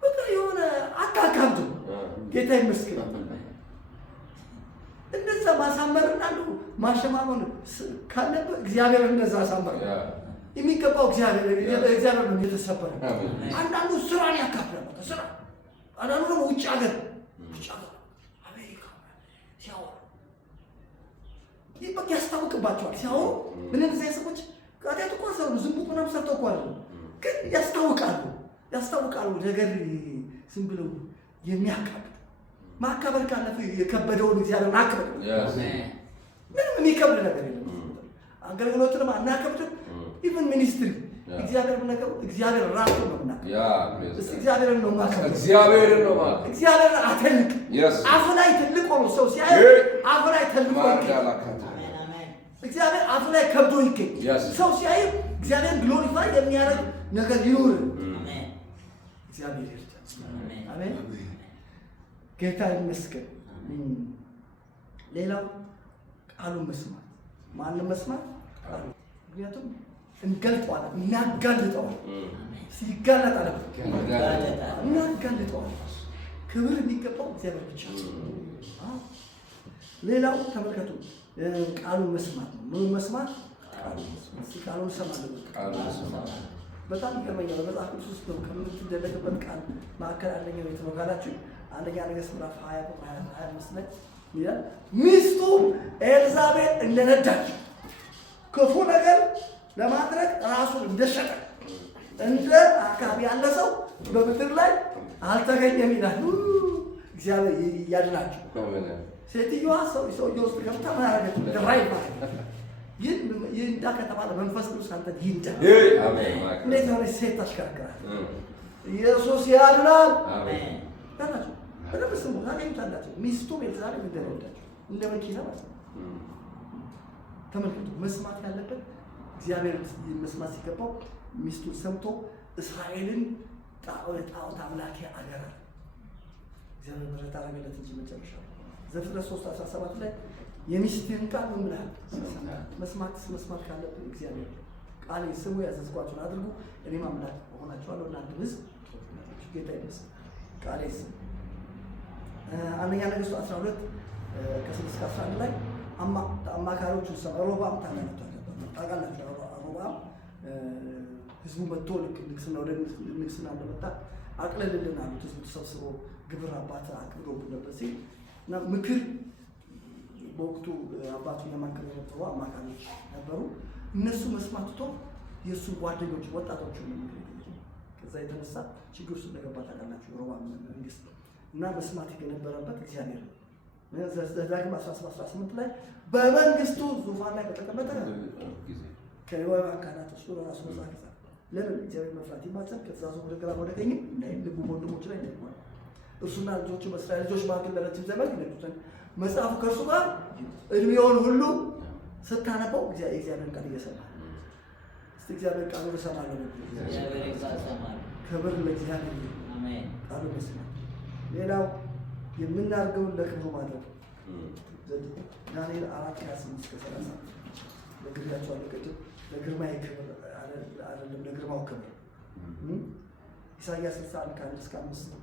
በቃ የሆነ አታካብቱ። ጌታ ይመስገን። እንደዛ ማሳመርና ነው ማሸማመን ካለበት እግዚአብሔር እንደዛ አሳመረ። የሚገባው እግዚአብሔር ነው የተሰበረ። አንዳንዱ ስራን ያካፍላል። ስራ አንዳንዱ ደግሞ ውጭ ሀገር አሜሪካ ሲያወሩ ይበቅ ያስታውቅባቸዋል። ሲያወሩ ምን እንደዚህ ሰዎች ቃጤት እኮ ሰው ዝም ብሎ ሰርተው እኮ አይደለም፣ ግን ያስታውቃሉ ነገር ዝም ብለው የሚያካብዱ ማካበር ካለፈ የከበደውን እግዚአብሔር ማክበር ምንም የሚከብድ ነገር የለም። አገልግሎትንም አናከብድም። ኢቭን ሚኒስትሪ እግዚአብሔር ምንነገሩ እግዚአብሔር ራሱ ነው እና እስቲ እግዚአብሔርን ነው ማከብረው። እግዚአብሔርን አትልቅ። አፉ ላይ ትልቅ ሆኖ ሰው ሲያይ አፉ ላይ ትልቅ ሆኖ እግዚአብሔር አፉ ላይ ከብዶ ይገኝ። ሰው ሲያይ እግዚአብሔር ግሎሪፋይ የሚያደርግ ነገር ይኑር። እግዚአብሔር ይርዳል። አሜን። ጌታ ይመስገን። ሌላው ቃሉን መስማት። ማንም መስማት ቃሉ ምክንያቱም እንገልጠዋለን፣ እናጋልጠዋለን። ሲጋለጣለን እናጋልጠዋለን። ክብር የሚገባው እግዚአብሔር ብቻ። ሌላው ተመልከቱ፣ ቃሉን መስማት ነው። ምን መስማት? ቃሉን እሰማለሁ። በጣም ይገርመኛል። በመጽሐፍ ቅዱስ ውስጥ ነው ከምትደለቅበት ቃል መካከል አንደኛው የት ነው ካላችሁ፣ አንደኛ ነገሥት ምዕራፍ 20:25 ላይ ይላል ሚስቱ ኤልዛቤል እንደነዳች ክፉ ነገር ለማድረግ ራሱን እንደሸጠ እንደ አካባቢ ያለ ሰው በምድር ላይ አልተገኘም ይላል። እግዚአብሔር ያድናችሁ። ሴትዮዋ ሰውዬው ውስጥ ገብታ ምን አደረገች? ድራይቭ ይንዳ ከተባለ መንፈስ ቅዱስ አንተ ይንዳ። እንዴት የሆነች ሴት ታሽከረክራል? ኢየሱስ ያድናል። ታናችሁ በደንብ ስሙ፣ ታገኙታላችሁ። ሚስቱም ኤልዛቤል እንደነዳች እንደ መኪና ማለት ነው። ተመልከቱ፣ መስማት ያለበት እግዚአብሔር መስማት ሲገባው ሚስቱን ሰምቶ እስራኤልን ጣዖት አምላኪ አገር እግዚአብሔር ምሕረት አደረገለት እንጂ መጨረሻ ዘፍጥረት 3:17 ላይ የሚስትህን ቃል ምን ብለሃል? መስማት ካለብህ እግዚአብሔር ቃሌን ስሙ፣ ያዘዝኳችሁን አድርጉ፣ እኔም አምላክ እሆናችኋለሁ፣ እናንተ ሕዝብ ትሆናላችሁ። ጌታ ይመስገን። ቃሌን ስሙ። አንደኛ ነገሥት 12:6-11 ላይ አማካሪዎቹን ሰማ። ሮብዓም ታውቃላችሁ። ሮብዓም ህዝቡ መጥቶ ልክ ንግስና ወደ ንግስና እንደመጣ አቅለልልን አሉት። ህዝቡ ተሰብስቦ ግብር አባት አክብሮብን ነበር ሲል እና ምክር በወቅቱ አባቱን ለማከል የነበሩ አማካሪዎች ነበሩ። እነሱ መስማት ትቶ የእሱ ጓደኞች ወጣቶቹ ምክር ከዛ የተነሳ ችግር ውስጥ እንደገባ ታውቃላችሁ። ሮብዓም መንግስት እና መስማት የነበረበት እግዚአብሔር ነው። ዘዳግም 17:18 ላይ በመንግስቱ ዙፋን ላይ በተቀመጠ ከሌዋውያን ካህናት እሱ ራሱ መጽሐፍ ይጻፍ። ለምን እግዚአብሔር መፍራት ይማጸን ከትእዛዙ ወደ ግራ ወደ ቀኝ ልቡ ወንድሞች ላይ እንዳይሆን እርሱና ልጆቹ በእስራኤል ልጆች መካከል ለረጅም ዘመን ይነግሩትን መጽሐፉ ከእርሱ ጋር እድሜውን ሁሉ ስታነበው የእግዚአብሔር ቃል እየሰማ እስቲ እግዚአብሔር ቃሉን እሰማለሁ። ክብር ለእግዚአብሔር። ቃሉን መስማት። ሌላው የምናደርገውን ለክብሩ ማድረግ። ዳንኤል 4:28-30 ለግርያቸዋለሁ ቅድም ለግርማዬ ክብር አይደለም ለግርማው ክብር። ኢሳይያስ 61:1-5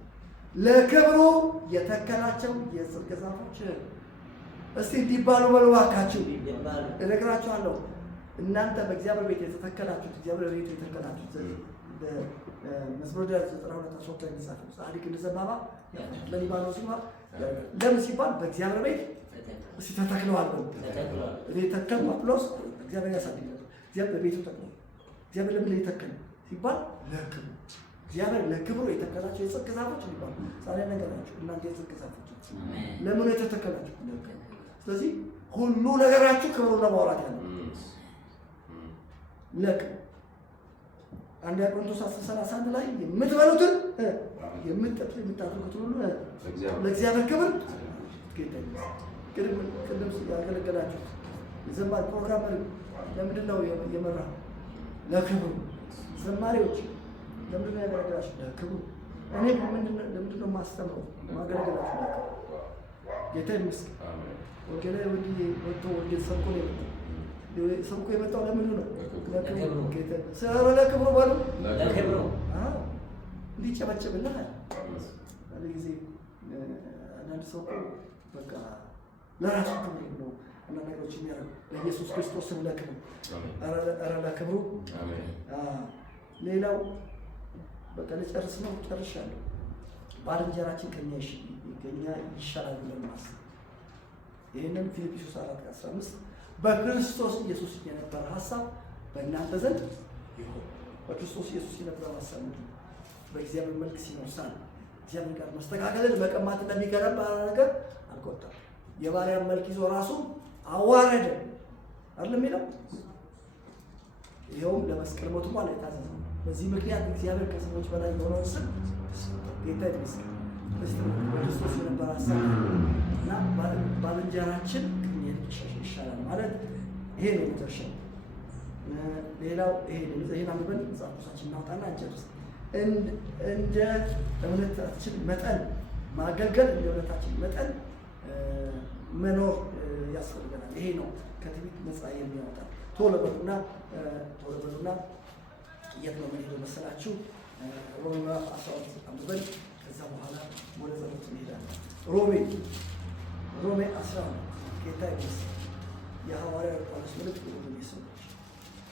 ለክብሩ የተከላቸው የጽድቅ ዛፎች እስቲ እንዲባሉ በሉ እባካችሁ እነግራችኋለሁ። እናንተ በእግዚአብሔር ቤት የተተከላችሁት እግዚአብሔር ቤት የተተከላችሁት መዝሙረ ዳዊት 92:13 ላይ ተጻፈ። ጻድቅ እንደ ዘንባባ በሊባኖስ ይኖራል። ለምን ሲባል በእግዚአብሔር ቤት እስቲ ተተክለዋል። እኔ ተተክለዋል ብሎስ እግዚአብሔር ያሳድጋል። እግዚአብሔር በቤቱ ተተክሏል። እግዚአብሔር ለምን የተተከለ ሲባል ለክብሩ። እግዚአብሔር ለክብሩ የተተከላቸው የጽድቅ ዛፎች ይባላሉ። ዛሬ ነገራችሁ እናንተ የጽድቅ ዛፎች ለምን የተተከላችሁ? ስለዚህ ሁሉ ነገራችሁ ክብሩን ለማውራት ያለው ለክብሩ። አንደኛ ቆሮንቶስ 10:31 ላይ የምትበሉትን የምትጠጡት የምታደርጉት ሁሉ ለእግዚአብሔር ክብር ቅድም ያገለገላችሁት የዘማሪ ፕሮግራም ለምንድን ነው የመራው? ለክብሩ። ዘማሪዎች ለምንድን ነው ያገለገላችሁ? ለክብሩ። እኔ ለምንድን ነው ማስተምረው ማገለገላችሁ? ለክብሩ። ጌታ ይመስገን። ወንጌላዊ ወንጌል ወጥቶ ወንጌል ሰብኮ ነው ሰብኮ የመጣው ለምንድን ነው? ለክብሩ። ጌታ ሰራ ለክብሩ ባሉ ለክብሩ እንዲጨበጨብልሃል። አንድ ጊዜ አንዳንድ ሰው በቃ ለራሱ ክብር ነው አንዳንድ ነገሮች የሚያደርጉ ለኢየሱስ ክርስቶስ ስም ለክብሩ። ኧረ ለክብሩ። ሌላው በቃ ልጨርስ ነው፣ ጨርሻለሁ። ባልንጀራችን ከኛ ይሻላል ብለን ማሰብ። ይህንን ፊልጵስዩስ 4:15 በክርስቶስ ኢየሱስ የነበረ ሀሳብ በእናንተ ዘንድ ይሁን። በክርስቶስ ኢየሱስ የነበረ ሀሳብ በእግዚአብሔር መልክ ሲኖር ሳለ እግዚአብሔር ጋር መስተካከልን መቀማት እንደሚገባ ነገር አልቆጠረም። የባሪያን መልክ ይዞ ራሱ አዋረደ አይደል የሚለው? ይኸውም ለመስቀል ሞቱ ማለት የታዘዘው። በዚህ ምክንያት እግዚአብሔር ከሰዎች በላይ የሆነውን ስም ጌታ ይመስገን በክርስቶስ የነበረ ሀሳብ እና ባልንጀራችን ይሻላል ማለት ይሄ ነው መጨረሻው። ሌላው ይሄን አንብበን መጽሐፍ ቅዱሳችን እናውጣና እንጨርስ። እንደ እምነታችን መጠን ማገልገል፣ እንደ እምነታችን መጠን መኖር ያስፈልገናል። ይሄ ነው ከትዕቢት ነፃ የሚያወጣ። ቶሎ በሉና የት ነው የምንሄደው መሰላችሁ? ሮሜ 12 አንብበን ከዛ በኋላ ወደ ጸሎት እንሄዳለን። ሮሜ 12 ጌታ ይመስገን። የሐዋርያው ጳውሎስ መልእክት ለሮሜ ሰዎች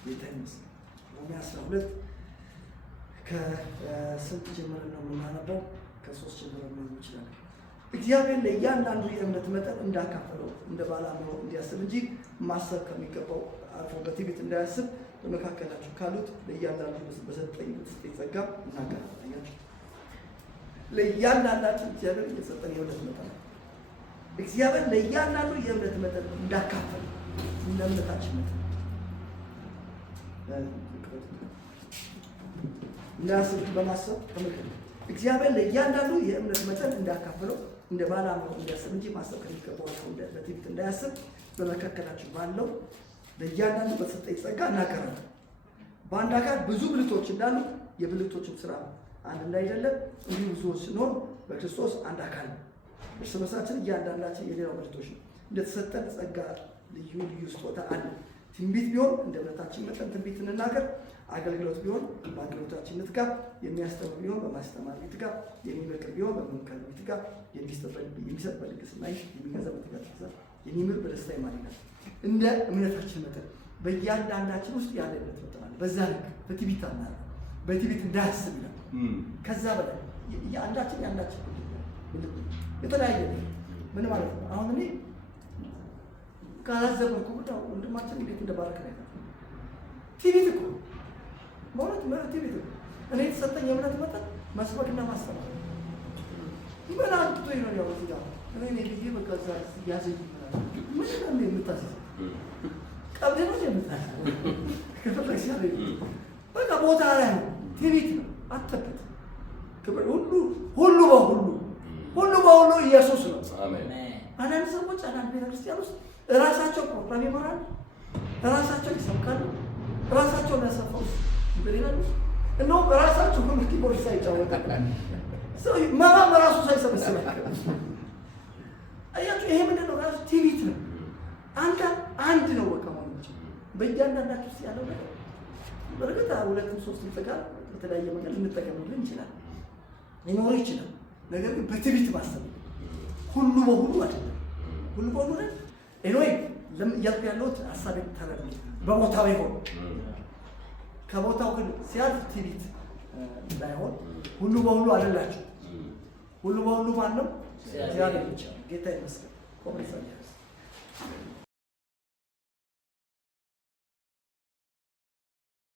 ጌታ ይመስገን። ሮሜ 12 ከስንት ጀምረን ነው የምናነበው? ከ3 ጀምረን ነው እንችላለን። እግዚአብሔር ለእያንዳንዱ የእምነት መጠን እንዳካፈለው እንደ ባለ አእምሮ እንዲያስብ እንጂ ማሰብ ከሚገባው አልፎ በትዕቢት እንዳያስብ በመካከላችሁ ካሉት ለእያንዳንዱ በሰጠኝ ጸጋ እናገራለሁ። ለእያንዳንዳችን እግዚአብሔር የሰጠን የእምነት መጠን እግዚአብሔር ለእያንዳንዱ የእምነት መጠን እንዳካፈለ እንደ እምነታችን መጠን እንዳያስብ በማሰብ ተመልከቱ። እግዚአብሔር ለእያንዳንዱ የእምነት መጠን እንዳካፈለው እንደ ባለ አእምሮ እንዲያስብ እንጂ ማሰብ ከሚገባው አልፎ በትዕቢት እንዳያስብ በመካከላችሁ ባለው ለእያንዳንዱ በተሰጠኝ ጸጋ እናገራለሁ። በአንድ አካል ብዙ ብልቶች እንዳሉ የብልቶችም ስራ አንድ እንዳይደለም እንዲሁ ብዙዎች ስንሆን በክርስቶስ አንድ አካል ነው። እርስ በርሳችን እያንዳንዳችን የሌላው ብልቶች ነው። እንደተሰጠን ጸጋ ልዩ ልዩ ስጦታ አለ። ትንቢት ቢሆን እንደ እምነታችን መጠን ትንቢት እንናገር። አገልግሎት ቢሆን በአገልግሎታችን ንትጋ። የሚያስተምር ቢሆን በማስተማር ንትጋ። የሚመክር ቢሆን በመምከር ንትጋ። የሚሰጥ በልግስና የሚገዛ በትጋት ይግዛ። የሚምር በደስታ ይማልዳል። እንደ እምነታችን መጠን በእያንዳንዳችን ውስጥ ያለ እምነት መጠን አለ። በዛ ልክ በትዕቢት አናለ በትዕቢት እንዳያስብ ይላል። ከዛ በላይ የአንዳችን የተለያየ ምን ማለት ነው? አሁን እኔ ካላዘበርኩ ብቻ ወንድማችን እንዴት እንደባረከ ነው። ትዕቢት እኮ ማለት ትዕቢት እኮ እኔ የተሰጠኝ የእምነት መጠን መስበክና ማስተማር ምን አንጥቶ ይሆን ያው እዚህ ጋር እኔ ልዬ በቃ እዛ ያዘኝ ምን ነው የምታስበው? ቀብድ ነው የምታስበው? ከፈለግሽ ያለ በቃ ቦታ ላይ ነው። ትዕቢት ነው አትተበት። ክብር ሁሉ በሁሉ ኢየሱስ ነው። አሜን። አንዳንድ ሰዎች አንዳንድ ቤተክርስቲያን ውስጥ ራሳቸው ፕሮግራም ይመራሉ፣ ራሳቸው ይሰብካሉ፣ ራሳቸው ያሰፋው ይበላሉ። እንደው ራሳቸው ሁሉ ኪቦርድ ሳይጫወቱ ሰው ማማ ራሱ ሳይሰበስብ አያችሁ። ይሄ ምንድን ነው? ራሱ ትዕቢት ነው። አንድ ነው በቃ ማለት ነው። በእያንዳንዳችሁ ውስጥ ያለው ነገር በርግጥ ሁለትም ሶስትም ተጋር በተለያየ መንገድ ልንጠቀምልን ይችላል ሊኖር ይችላል። ነገር ግን በትዕቢት ማሰብ ሁሉ በሁሉ አይደለም። ሁሉ በሁሉ አይደለም። ኤኖይ እያልኩ ያለሁት ሀሳቤ ተረዱ በቦታው ይሆን ከቦታው ግን ሲያልፍ ትዕቢት እንዳይሆን ሁሉ በሁሉ አይደላችሁ። ሁሉ በሁሉ ማን ነው? እግዚአብሔር ብቻ። ጌታ ይመስገን።